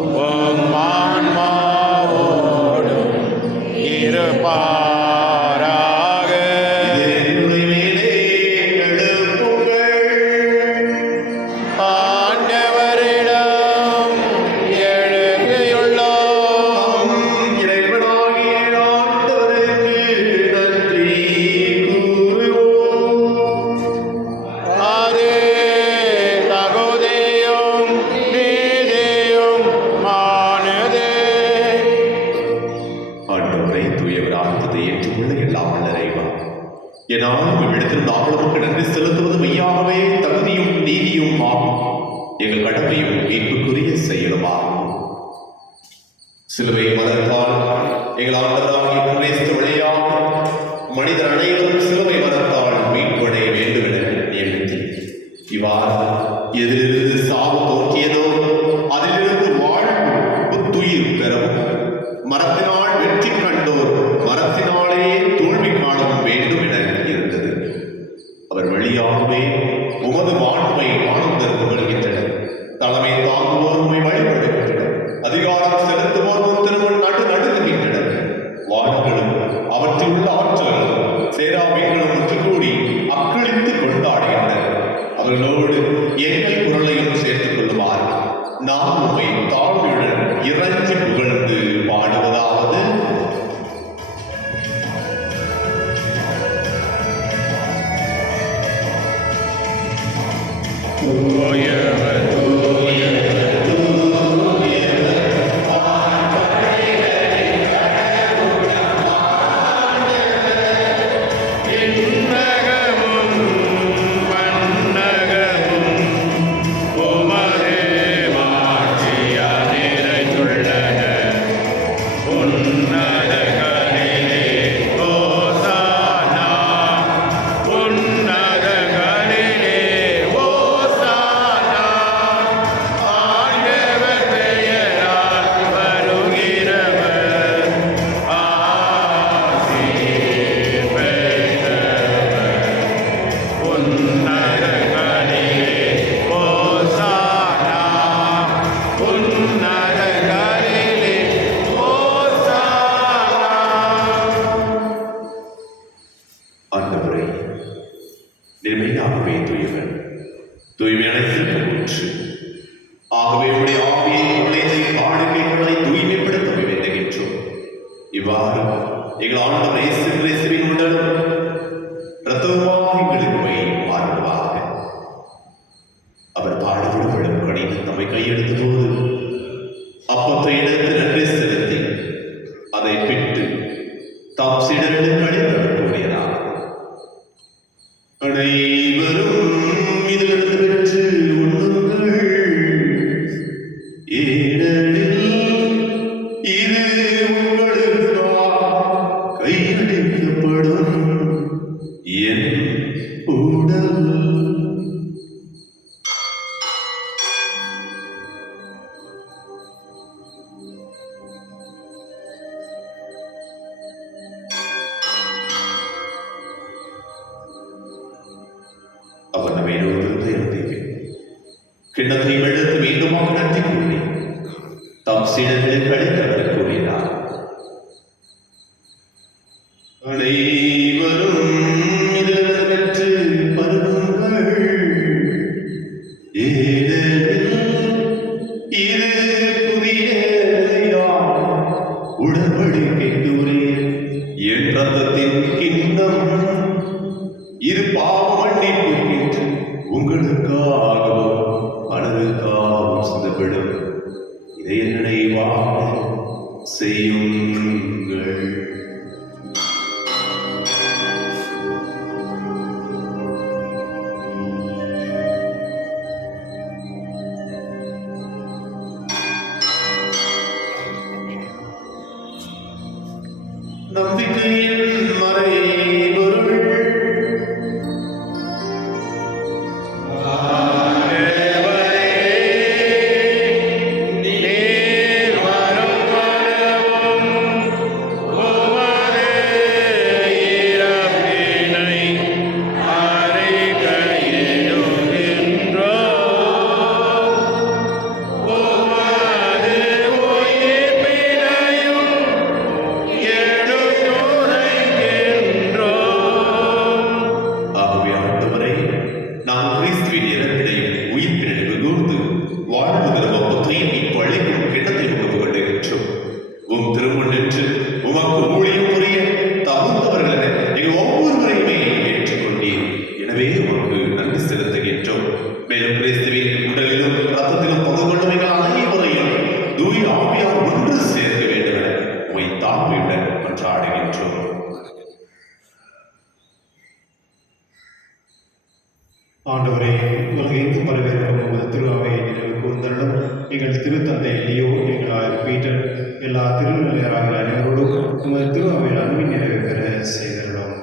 உம் ஆன்மாவோடும் இருப்பாராக. என்னுடைய மேலே எழுப்புங்கள். ஆண்டவரிடம் எழுதியுள்ளோம். நம் இறைவனாகிய ஆண்டவருக்கு நன்றி கூறுவோம். அதே தகுதியும் நீதியும் மானதே. ஆண்டவரை தூயவராக ஏற்றுக்கொள்ள எல்லாம் வல்ல இறைவா, என்னாலும் இவ்விடத்தில் நாங்கள் உமக்கு நன்றி செலுத்துவது மெய்யாகவே தகுதியும் நீதியும் ஆகும். எங்கள் கடமையும் மீட்புக்குரிய செயலுமாகும். சிலுவை மரத்தால் எங்கள் ஆண்டவராகிய கிறிஸ்து வழியாக மனிதர் அனைவரும் சிலுவை மரத்தால் மீட்படைய வேண்டும் என நியமித்து இவ்வாறு எதிலிருந்து சாவு தோன்றியதோ அதிலிருந்து வாழ்வு புத்துயிர் பெறவும், மரத்தினால் வெற்றி கண்டோர் மரத்தினாலே தோல்வி காணவும் வேண்டும் என இருந்தது. அவர் வழியாகவே உமது வாழ்வை ஆனந்தர் புகழ்கின்றனர். தலைமை தாங்குவோர் உம்மை வழிபடுகின்றனர். அதிகாரம் செலுத்துவோர் உம் திருமண் நடுங்குகின்றனர். வானங்களும் அவற்றில் உள்ள ஆற்றல்களும் சேராபீன்களும் ஒன்று கூடி அக்களித்து கொண்டாடுகின்றனர். அவர்களோடு எங்கள் குரலையும் சேர்த்துக் கொள்ளுமாறு நாம் உம்மை தாழ்மையுடன் இறைஞ்சி புகழ்ந்து பாடுவதாவது. தூயவர், தூயவர், விண்ணகமும் மண்ணகமும் உமதே மாட்சியால் நிறைந்துள்ளன. உன்னதங்களிலே ஓசானா, உன்னதங்களிலே ஓசானா. ஆண்டவர் பெயரால் வருகிறவர் ஆசீர் பெற்றவர். உன்னதங்களிலே ஓசானா, உன்னதங்களிலே ஓசானா. ஆண்டவரே, நிர்மையாகவே தூயவர், தூய்மை அனைத்திற்கும் ஊற்று. ஆகவே உடைய ஆவியை உடையதை காணிக்கைகளை தூய்மைப்படுத்த வேண்டுகின்றோம். இவ்வாறு எங்கள் ஆண்டவர் இயேசு கிறிஸ்துவின் உடலும் இரத்தமுமாக எங்களுக்கு மாறுவாக. அவர் பாடுபடுகளும் கடிந்து நம்மை கையெடுத்த போது அப்பத்தை எடுத்து நன்றி செலுத்தி அதை பிட்டு தாம் சீடர்களுக்கு அளித்தவர் கூறினார். அனைவரும் இதிலிருந்து பெற்று உண்ணுங்கள். ஏனெனில் இது உங்களுக்காக கையளிக்கப்படும் என் உடல். அவர் நம்மை இருந்தது கிண்ணத்தை எடுத்து மீண்டுமாக நன்றி கூறி தம் சீடர்களுக்கு அளித்தவர் கூறினார். அனைவரும் இதிலிருந்து பெற்று பருகுங்கள். ஏனெனில் இது புதிய உடன்படிக்கைக்குரிய என் ரத்தத்தின் கிண்ணம். இது பாவ மன்னிப்புக்கென்று உங்களுக்காகவும் பலருக்காகவும் புறப்படும். இதை நினைவாக செய்யுங்கள். நம்பிக்கையின் மறைபொருள் நீர் வரும் வரவும் உமது இறப்பினை அறிக்கையிடுகின்றோம். உமது உயிர்ப்பினையும் எடுத்துரைக்கின்றோம். ஆகவே ஆண்டவரை, நாம் கிறிஸ்துவின் இறப்பினையும் உயிர்ப்பினையும் கூர்ந்து வாழ்வு தரும் அப்பத்தையும் மீட்பு அளிக்கும் கிண்ணத்தை உமக்கு கொண்டிருக்கின்றோம். உம் திருமுன்னின்று உமக்கு ஊழியம் புரிய தகுந்தவர்கள் என எங்கள் ஒவ்வொருவரையுமே ஏற்றுக்கொண்டீர். எனவே உமக்கு நன்றி செலுத்துகின்றோம். மேலும் கிறிஸ்துவின் உடலிலும் ரத்தத்திலும் பங்கு கொள்ளும் எங்கள் அனைவரையும் தூய ஆவியார் ஒன்று சேர்க்க வேண்டும் என உமை தாழ்மையுடன் கொண்டாடுகின்றோம். ஆண்டவரே, உலகெங்கும் பரவியிருக்கும் உமது திருவாவையை நினைவு கூர்ந்தருளும். எங்கள் திருத்தந்தை லியோ, எங்கள் ஆயர் பீட்டர், எல்லா திருநிலையராகிற அனைவரோடும் உமது திருவாவையில் அன்பின் நிறைவு பெற செய்தருளும்.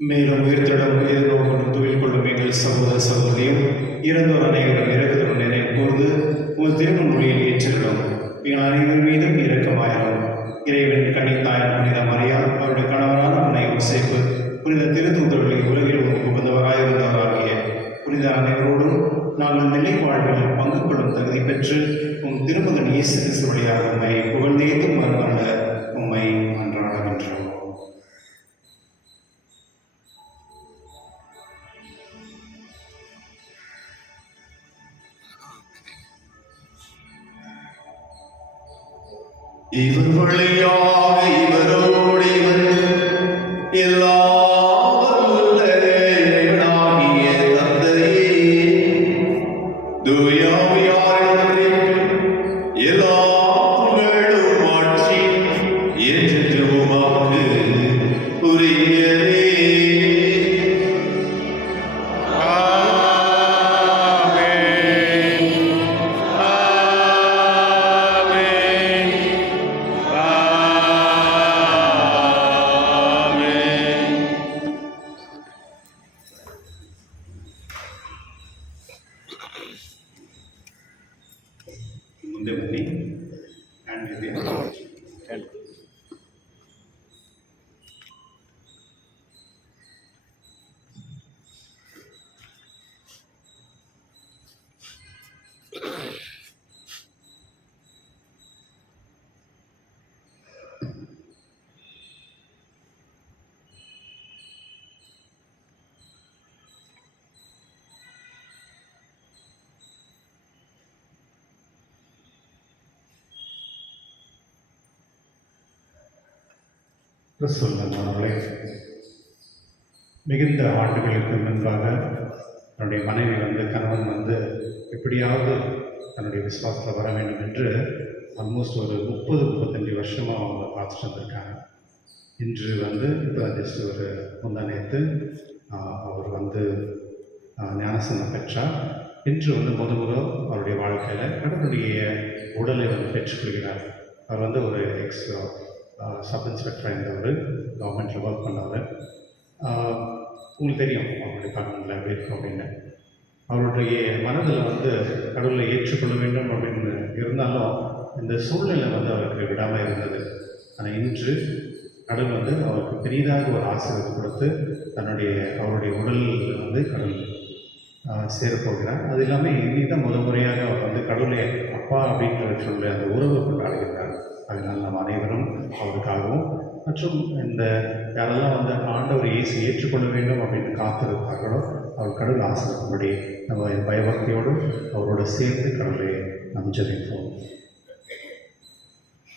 மேலும் உயிர்த்திடம் எதிர்நோக்கும் துயில் கொள்ளும் எங்கள் சகோதர சகோதரியும் இறந்தோர் அனைவரும் இறக்குதலும் நினைவு கூர்ந்து உமது திருமண மொழியில் ஏற்றிருடும். எங்கள் அனைவர் மீதும் இரக்கமாயிரும். இறைவன் கன்னித்தாய் புனித மரியா, அவருடைய கணவரான புனித யோசேப்பு, புனித திருத்தூதர்களை உலகில் ஒரு புகுந்தவராயிருந்தவராகிய புனித அனைவரோடும் நாங்கள் நிலை வாழ்வில் பங்கு கொள்ளும் தகுதி பெற்று உம் திருமகன் இயேசு கிறிஸ்து வழியாக உம்மை புகழ்ந்தேத்தும் மறுமல்ல உம்மை அன்றாடுகின்றோம். இவர் வழியாக இவரோடு இவர் எல்லாம் வல்ல இறைவனாகிய தந்தையே, தூய ஆவியாரிடமிருந்து எல்லா புகழும் ஆட்சியும் என்றென்றும் உமக்கு உரியதே. ಮುಂದೆ ಬನ್ನಿ. கிறிஸ்துவர்களே, மிகுந்த ஆண்டுகளுக்கு முன்பாக தன்னுடைய மனைவி கணவன் எப்படியாவது தன்னுடைய விசுவாசத்தில் வர வேண்டும் என்று ஆல்மோஸ்ட் ஒரு 30-35 வருஷமாக அவங்க பார்த்துட்டு வந்திருக்காங்க. இன்று இப்போ ஜஸ்ட் ஒரு முந்தானேத்து அவர் ஞானசனம் பெற்றார். இன்று முதல் அவருடைய வாழ்க்கையில் கடவுளுடைய உடலை பெற்றுக்கொள்கிறார். அவர் ஒரு சப் இன்ஸ்பெக்டராக இருந்தவர், கவர்மெண்ட்டில் ஒர்க் பண்ணவர். உங்களுக்கு தெரியும் அவருடைய டிபார்ட்மெண்ட்டில் எப்படி இருக்கும் அப்படின்னு. அவருடைய மனதில் கடவுளை ஏற்றுக்கொள்ள வேண்டும் அப்படின்னு இருந்தாலும் இந்த சூழ்நிலை அவருக்கு விடாமல் இருந்தது. ஆனால் இன்று கடவுள் அவருக்கு பெரிதாக ஒரு ஆசீர்வாதம் கொடுத்து அவருடைய உடலில் கடவுள் சேரப்போகிறார். அது இல்லாமல் இன்னைக்கு தான் முறையாக அவர் கடவுளை அப்பா அப்படின்ற சொல்லி அந்த உறவை கொண்டாடுகிறார். அதனால் நாம் அனைவரும் அவருக்காகவும் மற்றும் இந்த யாரெல்லாம் ஆண்டவர் இயேசு ஏற்றுக்கொள்ள வேண்டும் அப்படின்னு காத்திருப்பார்களோ அவர் கடவுள் ஆசீர்வதிக்கும்படி நம்ம பயபக்தியோடு அவரோடு சேர்ந்து கடவுளை நாம் ஜெபிப்போம்.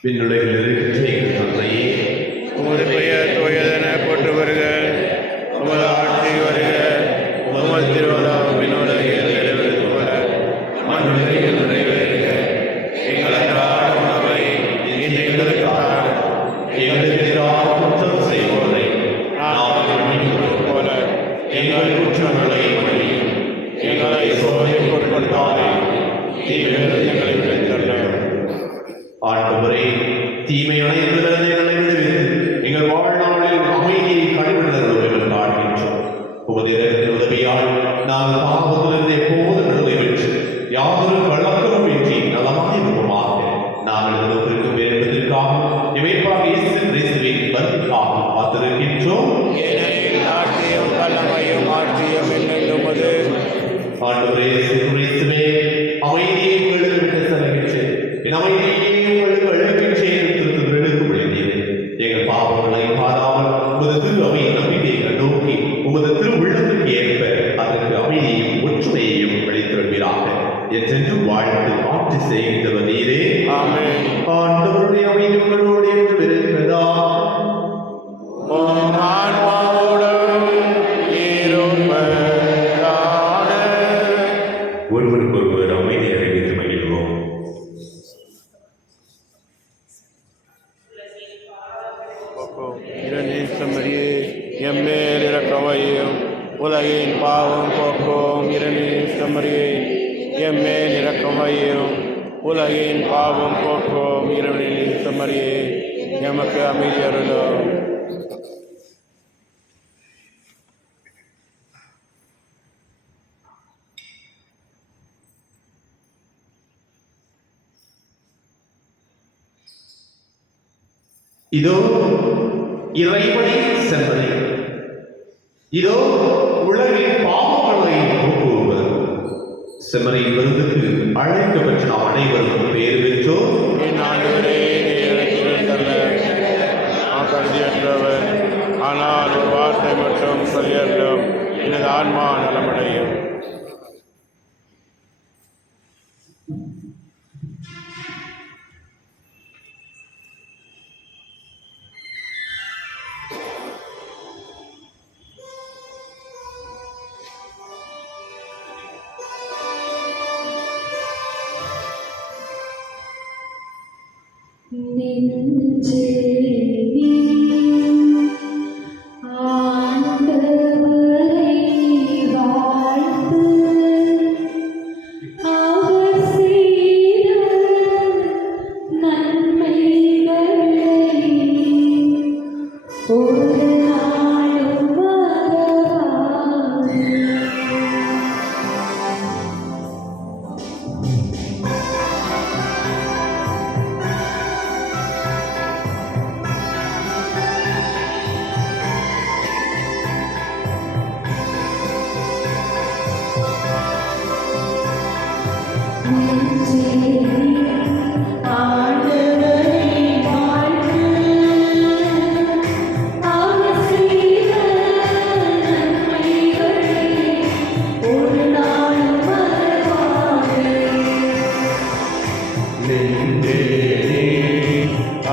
விண்ணுலகில் இருக்கின்ற எங்கள் தந்தையே, உமது பெயர் தூயதென போற்று வருக. உமது ஆட்சி வருக. உமது குற்றங்களை மன்னியும். எங்களை சோதனைக்குட்படுத்தாதே, தீமையிலிருந்து எங்களை விடுவித்தருளும். ஆண்டவரே, தீமையான எங்களை விடுவித்து எங்கள் வாழ்நாளில் அமைதியை கடைபிடித்தருளும் என்று பார்க்கின்றோம். உமது இரக்கத்தின் உதவியால் நாங்கள் பாவத்திலிருந்து எப்போது விடுதலை பெற்று யாதொரு கலக்கமும் இன்றி நலமாய் இருப்போமாக. நாங்கள் இருப்பதற்கு வேண்டுவதற்காக இவைப்பாக இயேசு கிறிஸ்துவின் வருகைக்காக காத்திருக்கின்றோம். ஏனெனில் நாட்டியம் வல்லமையும் ஆட்சியும் என்னும் உமது. ஆண்டவரே, இயேசு கிறிஸ்துவே, அமைதியை உங்களுக்கு விட்டு செல்கின்றேன், என் அமைதியை உங்களுக்கு அளிக்கின்றேன் என்று திருத்துவர்களுக்கு விழுந்தீர்கள். எங்கள் பாவங்களை பாராமல் உமது திரு அவையின் நம்பிக்கையை கண்டோக்கி உமது திரு உள்ளத்திற்கு ஏற்ப அதற்கு அமைதியையும் ஒற்றுமையையும் அளித்திருப்பீராக. என்றென்றும் வாழ்ந்து ஆட்சி செய்கின்றவர் நீரே. ஆமென். ஆண்டவருடைய அமைதி உங்களோடு என்று இருக்கிறதா? உம் ஆன்மாவோடும் இருப்பதாக. ஒருவருக்கொருவர் அமைதி அறிவித்து மகிழ்வோம். மரியே, எம்மேல் இரக்கமையும் உலகின் பாவம் போக்கும். மரியே, எம்மேல் இரக்கமையும் உலகின் பாவம் போக்கும். மரியே, எமக்கு அமைதி அருளும். இதோ இறைவனின் செம்மறி, இதோ உலகின் பாவங்களை போக்குவர். செம்மறியின் விருந்துக்கு அழைக்கப்பட்ட நாம் அனைவரும் பேர் பெற்றோம். என் ஆண்டவரே, நான் கருதியற்றவர், ஆனால் ஒரு வார்த்தை மட்டும் சொல்லியறலும் எனது ஆன்மா நலமடையும். நெஞ்சே நீ ஆண்டவரை வாழ்த்து, அவர் செய்த நன்மைகளை ஒரு நாளும் மறவாதே.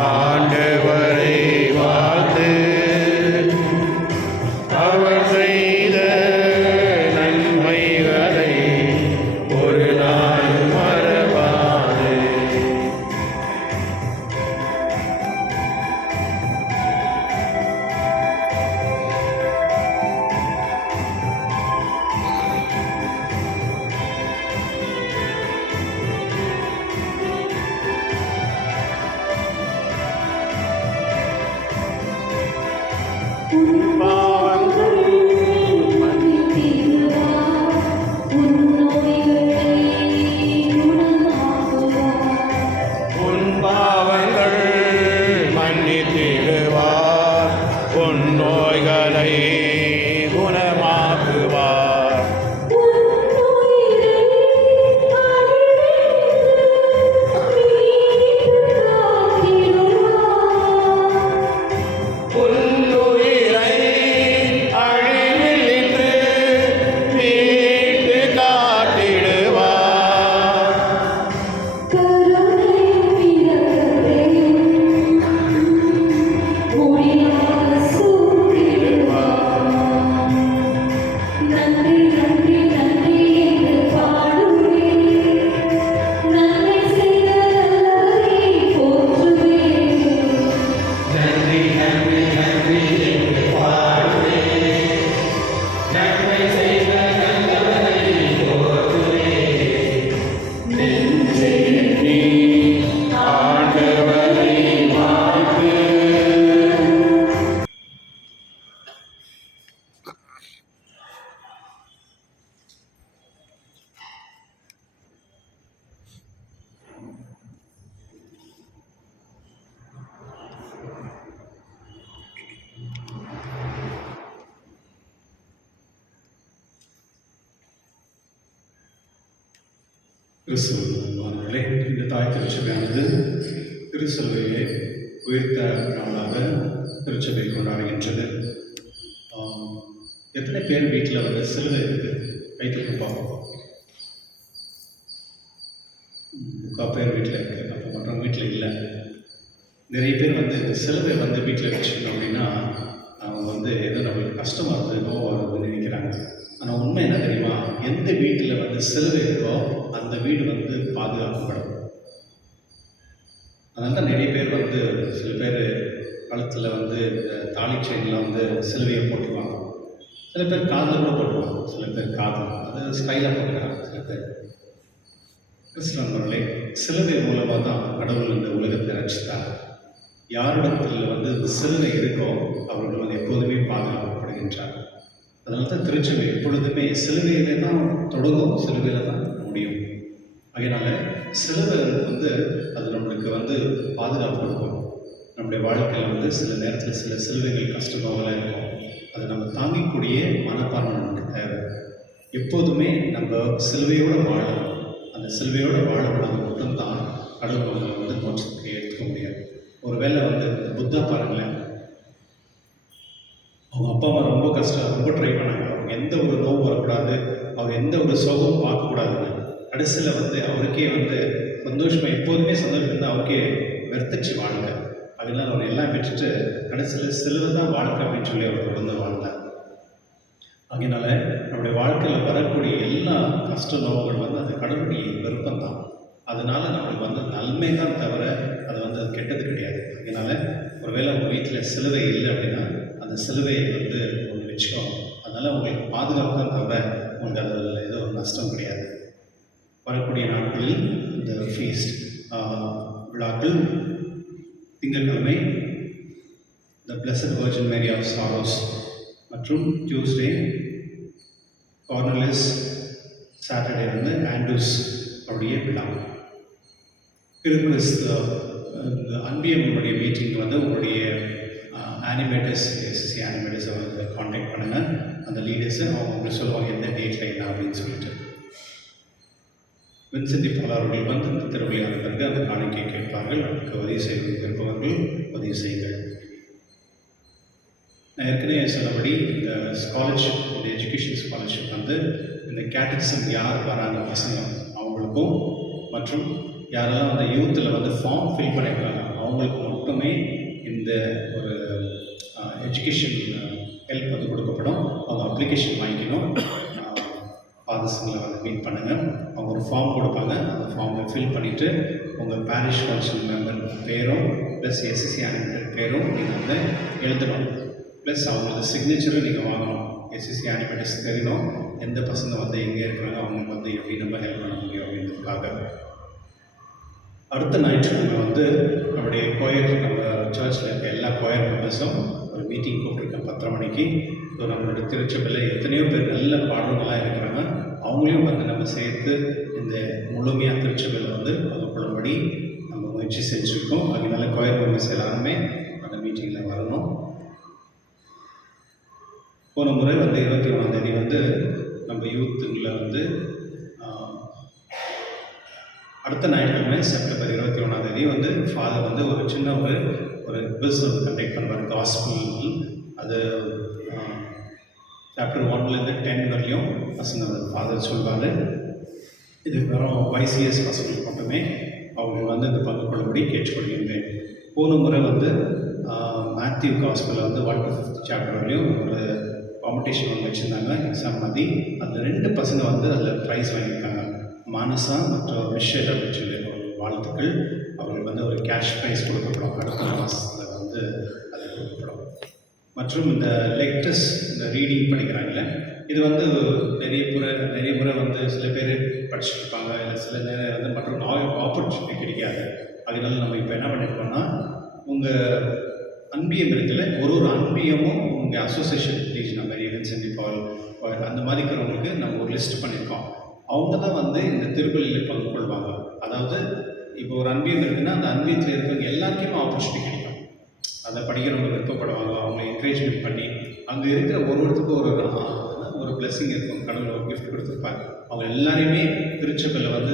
ஆண்டவரை வாழ்த்து, அவர் செய்த நன்மைகளை ஒரு நாள் மறவாது. கிறிஸ்துவர்களே, இந்த தாய் திருச்சபையானது திருச்சபையை உயர்த்த நாளாக திருச்சபை கொண்டாடுகின்றது. எத்தனை பேர் வீட்டில் வந்து சிலுவை இருக்குது? கைத்துக்கு பார்ப்போம். 3/4 பேர் வீட்டில் இருக்குது. அப்போ மற்றவங்க வீட்டில் இல்லை. நிறைய பேர் வந்து இந்த சிலுவை வந்து வீட்டில் வச்சுக்கணும் அப்படின்னா அவங்க வந்து ஏதோ நம்மளுக்கு கஷ்டமாக இருக்குது, நோவாக இருக்குதுன்னு நினைக்கிறாங்க. ஆனால் உண்மை என்ன தெரியுமா? எந்த வீட்டில் வந்து சிலுவை இருக்கோ அந்த வீடு வந்து பாதுகாக்கப்படும். அதனால தான் நிறைய பேர் வந்து சில பேர் கழுத்தில் வந்து இந்த தாலி செயினில் வந்து சிலுவையை போட்டுருவாங்க. சில பேர் காதில் கூட போட்டுருவாங்க. சில பேர் காதில் அது ஸ்டைலாக போட்டுக்கிறாங்க. சில பேர் கிறிஸ்தவர்களே, சிலுவை மூலமாக தான் கடவுள் இந்த உலகத்தை ரட்சித்தார். யாரிடத்தில் வந்து இந்த சிலுவை இருக்கோ அவர்கள் வந்து எப்போதுமே பாதுகாக்கப்படுகின்றார். அதனால தான் திருச்சபை எப்பொழுதுமே சிலுவையிலே தான் தொடங்கும், சிலுவையில் தான் முடியும். அதனால சிலுவை வந்து அது நம்மளுக்கு வந்து பாதுகாப்பு கொடுக்கும். நம்முடைய வாழ்க்கையில் வந்து சில நேரத்தில் சில சிலுவைகள் கஷ்டமாகலாம் இருக்கும். அதை நம்ம தாங்கிக்கூடிய மனப்பான்மை நமக்கு தேவை. எப்போதுமே நம்ம சிலுவையோடு வாழணும். அந்த சிலுவையோடு வாழக்கூடாது மட்டும்தான் கடவுள் நம்மளை வந்து மோட்சத்துக்கு எடுத்துக்க முடியாது. ஒருவேளை வந்து புத்தா பாருங்களேன், அவங்க அப்பா அம்மா ரொம்ப ட்ரை பண்ணாங்க. அவங்க எந்த ஒரு நோவும் வரக்கூடாது, அவர் எந்த ஒரு சோகமும் பார்க்கக்கூடாதுன்னு. கடைசியில் வந்து அவருக்கே வந்து சந்தோஷமாக எப்போதுமே சந்தோஷம் இருந்தால் அவருக்கே வெறுத்துச்சு வாழ்க்கை. அதனால அவர் எல்லாம் விட்டுட்டு கடைசியில் சிலுவை தான் வாழ்க்கை அப்படின்னு சொல்லி அவர் தொடர்ந்து வாழ்ந்தார். அதனால நம்முடைய வாழ்க்கையில் வரக்கூடிய எல்லா கஷ்ட நோவுகள் வந்து அது கடவுளுடைய விருப்பம் தான். அதனால நம்மளுக்கு வந்து நன்மை தான் தவிர அது வந்து அது கெட்டது கிடையாது. அதனால ஒருவேளை உங்கள் வீட்டில் சிலுவை இல்லை அப்படின்னா அந்த சிலுவையை வந்து ஒன்று வச்சுக்கோங்க. அதனால் உங்களுக்கு பாதுகாப்பு தான் தவிர உங்களுக்கு அதில் ஏதோ ஒரு நஷ்டம் கிடையாது. வரக்கூடிய நாட்களில் இந்த ஃபீஸ்ட் விழாக்கள் திங்கட்கிழமை the blessed Virgin Mary of sorrows மற்றும் டியூஸ்டே கார்னலிஸ், சாட்டர்டே வந்து ஆண்டூஸ் அவருடைய விழா. கிறிஸ்து இந்த அன்பியனுடைய மீட்டிங் வந்து உங்களுடைய ஆனிமேட்டர்ஸ், எஸ்எஸ்சி ஆனிமேட்டர்ஸை வந்து காண்டாக்ட் பண்ணுங்கள். அந்த லீடர்ஸை அவங்க உங்களுக்கு சொல்லுவாங்க எந்த டேட்டில் என்ன அப்படின்னு சொல்லிட்டு. வின்சென்ட் பால் அவர்கள் வந்து இந்த திருவிழாவின் பிறகு அந்த காணிக்கை கேட்பார்கள். அதுக்கு உதவி செய்வர்கள் உதவி செய்யுங்கள். நான் ஏற்கனவே சொன்னபடி இந்த ஸ்காலர்ஷிப், இந்த எஜுகேஷன் ஸ்காலர்ஷிப் வந்து இந்த கேட்டகிசம் யார் வராங்க பசங்க அவங்களுக்கும், மற்றும் யாரெல்லாம் அந்த யூத்தில் வந்து ஃபார்ம் ஃபில் பண்ணியிருக்காங்க அவங்களுக்கு மட்டுமே இந்த ஒரு எஜுகேஷன் ஹெல்ப் வந்து கொடுக்கப்படும். அவங்க அப்ளிகேஷன் வாங்கிக்கணும். ஃபாதர்ஸுங்களை வந்து மீட் பண்ணுங்கள். அவங்க ஒரு ஃபார்ம் கொடுப்பாங்க. அந்த ஃபார்மை ஃபில் பண்ணிவிட்டு உங்கள் பேரிஷ் கவுன்சில் மெம்பர் பேரும் ப்ளஸ் எஸ்எஸ்சி ஆனிமேட்டர் பேரும் நீங்கள் வந்து எழுதணும். ப்ளஸ் அவங்களோட சிக்னேச்சரும் நீங்கள் வாங்கணும். எஸ்எஸ்சி ஆனிமேட்டர்ஸ் தெரியணும் எந்த பசங்க வந்து எங்கே இருக்கிறாங்க, அவங்களுக்கு வந்து எப்படி நம்ம ஹெல்ப் பண்ண முடியும் அப்படின்றதுக்காக. அடுத்த ஞாயிற்றுக்கிழமை வந்து நம்முடைய கோயர், நம்ம சர்ச்சில் இருக்க எல்லா கோயர் மெம்பர்ஸும் ஒரு மீட்டிங் கூப்பிட்ருக்கேன் 10:30 மணிக்கு. ஸோ நம்மளுடைய திருச்சபையில் எத்தனையோ பேர் நல்ல பாடல்களாக இருக்கிறாங்க. அவங்களையும் வந்து நம்ம சேர்த்து இந்த முழுமையாக திருச்சபையில் வந்து பகுப்படும்படி நம்ம முயற்சி செஞ்சுருக்கோம். அதனால கோயர் மெம்பர்ஸ் எல்லாருமே அந்த மீட்டிங்கில் வரணும். போன முறை வந்து 21ஆம் வந்து நம்ம யூத்துங்களை வந்து அடுத்த ஞாயிற்றுக்கிழமை செப்டம்பர் 21ஆம் வந்து ஃபாதர் வந்து ஒரு சின்ன ஒரு பிஸ் வந்து கண்டக்ட் பண்ணுவார். காஸ்பிள் அது சாப்டர் 1லேருந்து 10 வரையும் பசங்க ஃபாதர் சொல்வார். இது வெறும் YCS பசங்களுக்கு மட்டுமே அவங்க வந்து இந்த பங்கு கொள்ளும்படி கேட்டுக்கொள்கின்றேன். போன முறை வந்து மேத்யூ காஸ்பிளில் வந்து 1 to 5th சாப்டர் வரையும் ஒரு காம்படிஷன் ஒன்று வச்சுருந்தாங்க, எக்ஸாம் மாதிரி. அதில் 2 பசங்க வந்து அதில் ப்ரைஸ் வாங்கியிருக்காங்க. மானசா மற்றும் மிஷேல் அப்படின்னு சொல்லி வாழ்த்துக்கள். அவங்களுக்கு வந்து ஒரு கேஷ் ப்ரைஸ் கொடுக்கப்படும். அடுத்த மாதத்தில் வந்து அது கொடுக்கப்படும். மற்றும் இந்த லெக்டர்ஸ், இந்த ரீடிங் படிக்கிறாங்கல்ல, இது வந்து நிறைய முறை வந்து சில பேர் படிச்சுருப்பாங்க, இல்லை சில நேரம் வந்து மற்றும் ஆப்பர்ச்சுனிட்டி கிடைக்காது. அதனால நம்ம இப்போ என்ன பண்ணியிருக்கோம்னா, உங்கள் அன்பியம் இருக்குல்ல, ஒரு அன்பியமும் உங்கள் அசோசியேஷன் லீஜன் மாதிரி வின்சென்ட் பால் அந்த மாதிரி இருக்கிறவங்களுக்கு நம்ம ஒரு லிஸ்ட் பண்ணியிருக்கோம். அவங்க தான் வந்து இந்த திருப்பலியில் பங்கு கொள்வாங்க. அதாவது இப்போ ஒரு அன்பியம் இருக்குன்னா அந்த அன்பியத்தில் இருக்கிறவங்க எல்லாருக்குமே ஆப்பர்ச்சுனிட்டி கிடைக்கும். அதை படிக்கிறவங்க விருப்பப்படுவாங்க. அவங்க என்கரேஜ்மெண்ட் பண்ணி அங்கே இருக்கிற ஒருத்தருக்கும் ஒரு ஒரு பிளெஸிங் இருக்கும், கடவுள் ஒரு கிஃப்ட் கொடுத்துருப்பார். அவங்க எல்லாரையுமே திருச்சபையில் வந்து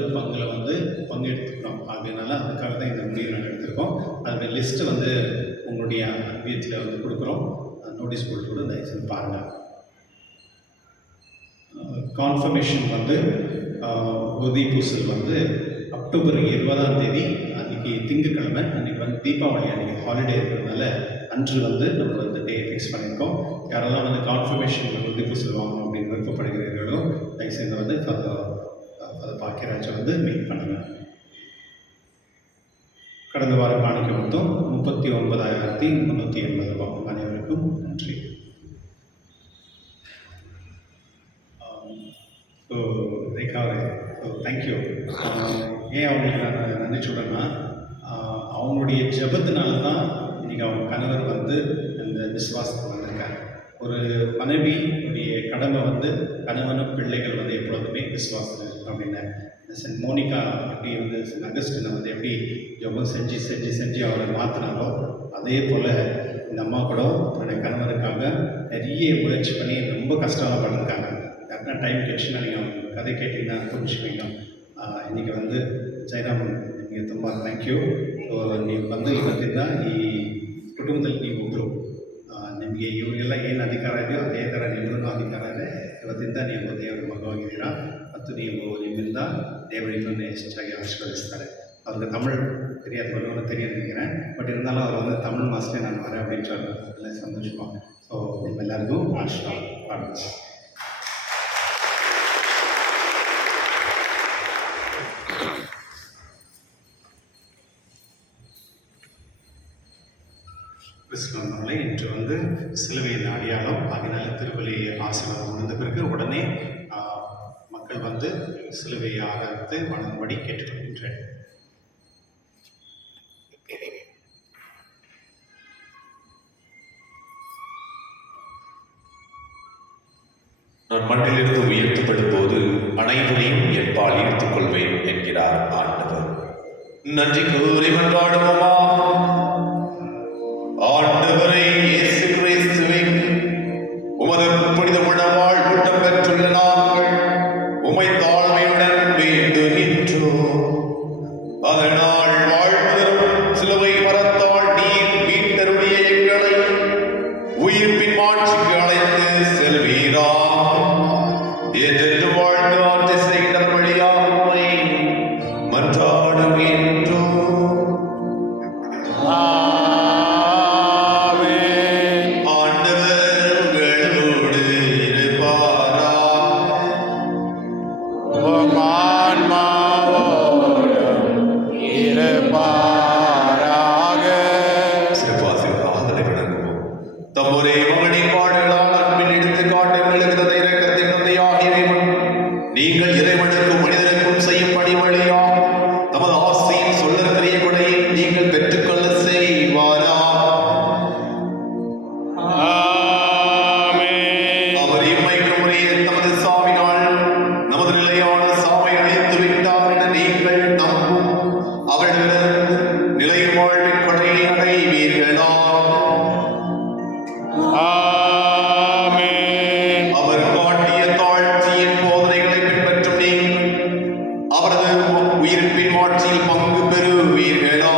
பங்கெடுத்துக்கிறோம். அதனால அதுக்காக தான் இந்த முடிவு நாங்கள் எடுத்திருக்கோம். அதோடைய லிஸ்ட்டு வந்து உங்களுடைய வீட்டில் வந்து கொடுக்குறோம். நோட்டீஸ் போட்டு கூட தயவுசெய்து பாருங்கள். கான்ஃபர்மேஷன் வந்து உறுதி பூசல் வந்து அக்டோபர் 20ஆம் தேதி, அன்றைக்கி திங்கட்கிழமை, அன்றைக்கி வந்து தீபாவளி, அன்றைக்கி ஹாலிடே இருக்கிறதுனால அன்று வந்து நம்ம வந்து டே ஃபிக்ஸ் பண்ணியிருக்கோம். யாரெல்லாம் வந்து கான்ஃபர்மேஷன் உறுதி பூசல் வாங்கணும் அப்படின்னு விருப்பப்படுகிறீர்களோ தயவுசெய்து வந்து அதை பாக்கியராஜை வந்து மீட் பண்ணுங்கள். கடந்த வாரம் காணிக்க மொத்தம் 39,380 ரூபா. அனைவருக்கும் நன்றி. ஸோ ரேகாவே, தேங்க்யூ. ஏன் அவங்களுக்கு நான் நன்றி சொல்கிறேன்னா, அவங்களுடைய ஜெபத்தினால தான் இன்றைக்கி அவங்க கணவர் வந்து இந்த விசுவாசத்துக்கு வந்திருக்காங்க. ஒரு மனைவியுடைய கடமை வந்து கணவனும் பிள்ளைகள் வந்து எப்பொழுதுமே விசுவாசம் அப்படின்னு சென்ட் மோனிகா எப்படி வந்து சென்ட் அகஸ்டினை வந்து எப்படி ஜெபம் செஞ்சு அவரை மாற்றினாரோ, அதே போல் இந்த அம்மா கூட தன்னுடைய கணவருக்காக நிறைய முயற்சி பண்ணி ரொம்ப கஷ்டமாக பண்ணியிருக்காங்க. யாருன்னா டைம் கிடைச்சுன்னா நீங்கள் அவங்க கதை கேட்டிங்கன்னா புரிஞ்சுப்பீங்க. இன்றைக்கಿ வந்து ಜಯರಾಮ್ ನಿಮಗೆ ತುಂಬ ಥ್ಯಾಂಕ್ ಯು. ನೀವು ಬಂದು ಇವತ್ತಿಂದ ಈ ಕುಟುಂಬದಲ್ಲಿ ನೀವೊಬ್ಬರು, ನಿಮಗೆ ಇವರಿಗೆಲ್ಲ ಏನು ಅಧಿಕಾರ ಇದೆಯೋ ಅದೇ ಥರ ನಿಮಗೂ ಅಧಿಕಾರ ಇದೆ. ಇವತ್ತಿಂದ ನೀವು ದೇವರ ಮಗವಾಗಿದ್ದೀರಾ ಮತ್ತು ನೀವು ನಿಮ್ಮಿಂದ தேவர் இன்னும் ಹೆಚ್ಚಾಗಿ ஆசீர்வதிஸ்தாரு. அவருக்கு தமிழ் தெரியாது, ஒன்று தெரியாது நினைக்கிறேன். பட் இருந்தாலும் அவர் வந்து தமிழ் மாஸ்டரே நான் வரேன் அப்படின்னு சொல்கிறார். அதில் சந்தோஷமாக. ஸோ நம்ம எல்லாருக்கும் ஆசீர்வாதம். கிறிஸ்துவனாலே இன்று வந்து சிலுவையின் அடையாளம், அதனால திருப்பலி ஆசீர்வாதம் முடிந்த பிறகு உடனே மக்கள் வந்து சிலுவையை ஆராய்ந்து வணங்கும்படி கேட்டுக்கொள்கின்றேன். நான் மண்ணிலிருந்து உயர்த்தப்படும் போது அனைவரையும் என்பால் ஈர்த்துக் கொள்வேன் என்கிறார் ஆண்டவர். நன்றி கூறி மன்றாடுவோமா. ஆண்டவரே இயேசு கிறிஸ்துவே, உமது புனிதமுள்ள வாழ்வூட்டம் பெற்றுள்ள நாங்கள் உம்மை தாழ்மையுடன் வேண்டுகின்றோம். அதனால் வாழ்வதரும் சிலுவை மரத்தால் நீர் மீட்டருடைய எங்களை உயிர்ப்பின் மாட்சிக்கு அழைத்து செல்வீரா. என்றென்று வாழ்ந்து ஆட்சி செய்கின்ற வழியாக உம்மை மன்றாடுகின்றோம். நீங்கள் இறைவனுக்கும் மனிதனுக்கும் செய்யும் பணிவழியா தமது ஆசையின் சொல்லற்கரிய கொடையை நீங்கள் பெற்றுக்கொள்ள செய்வாரா. அவர் இம்மைக்கு முறையே தமது சாவினால் நமது நிலையான சாவை அழித்து விட்டார் என நீங்கள் நம்பும் அவரிடமிருந்து நிலை வாழ்வின் கொடையை அடைவீர்களா. அவர் காட்டிய தாழ்ச்சியின் போதனைகளை பின்பற்றும் நீங்கள் அவரது உயிர்ப்பின் மாட்சியில் பங்கு பெறுவீர்களா.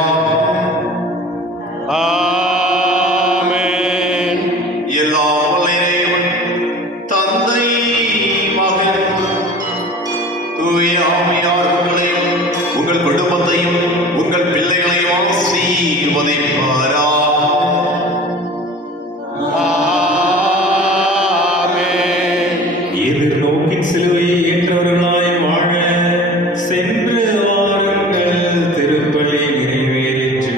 எல்லாம் வல்ல இறைவன் தந்தை, மகன், தூய ஆவியார் உங்களையும் உங்கள் குடும்பத்தையும் உங்கள் பிள்ளைகளையும் ஆசீர்வதிப்பாரா. எதிர்நோக்கின் சிலுவையை ஏற்றவர்களாய் வாழ சென்று வாருங்கள். திருப்பலி நிறைவேறிற்று.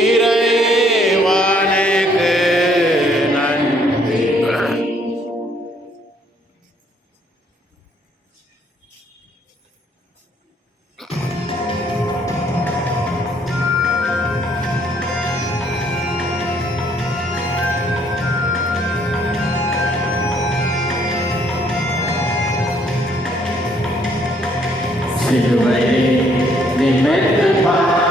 இறைவனுக்கு நன்றி. சிலுவை நிமிர்ந்து பார்.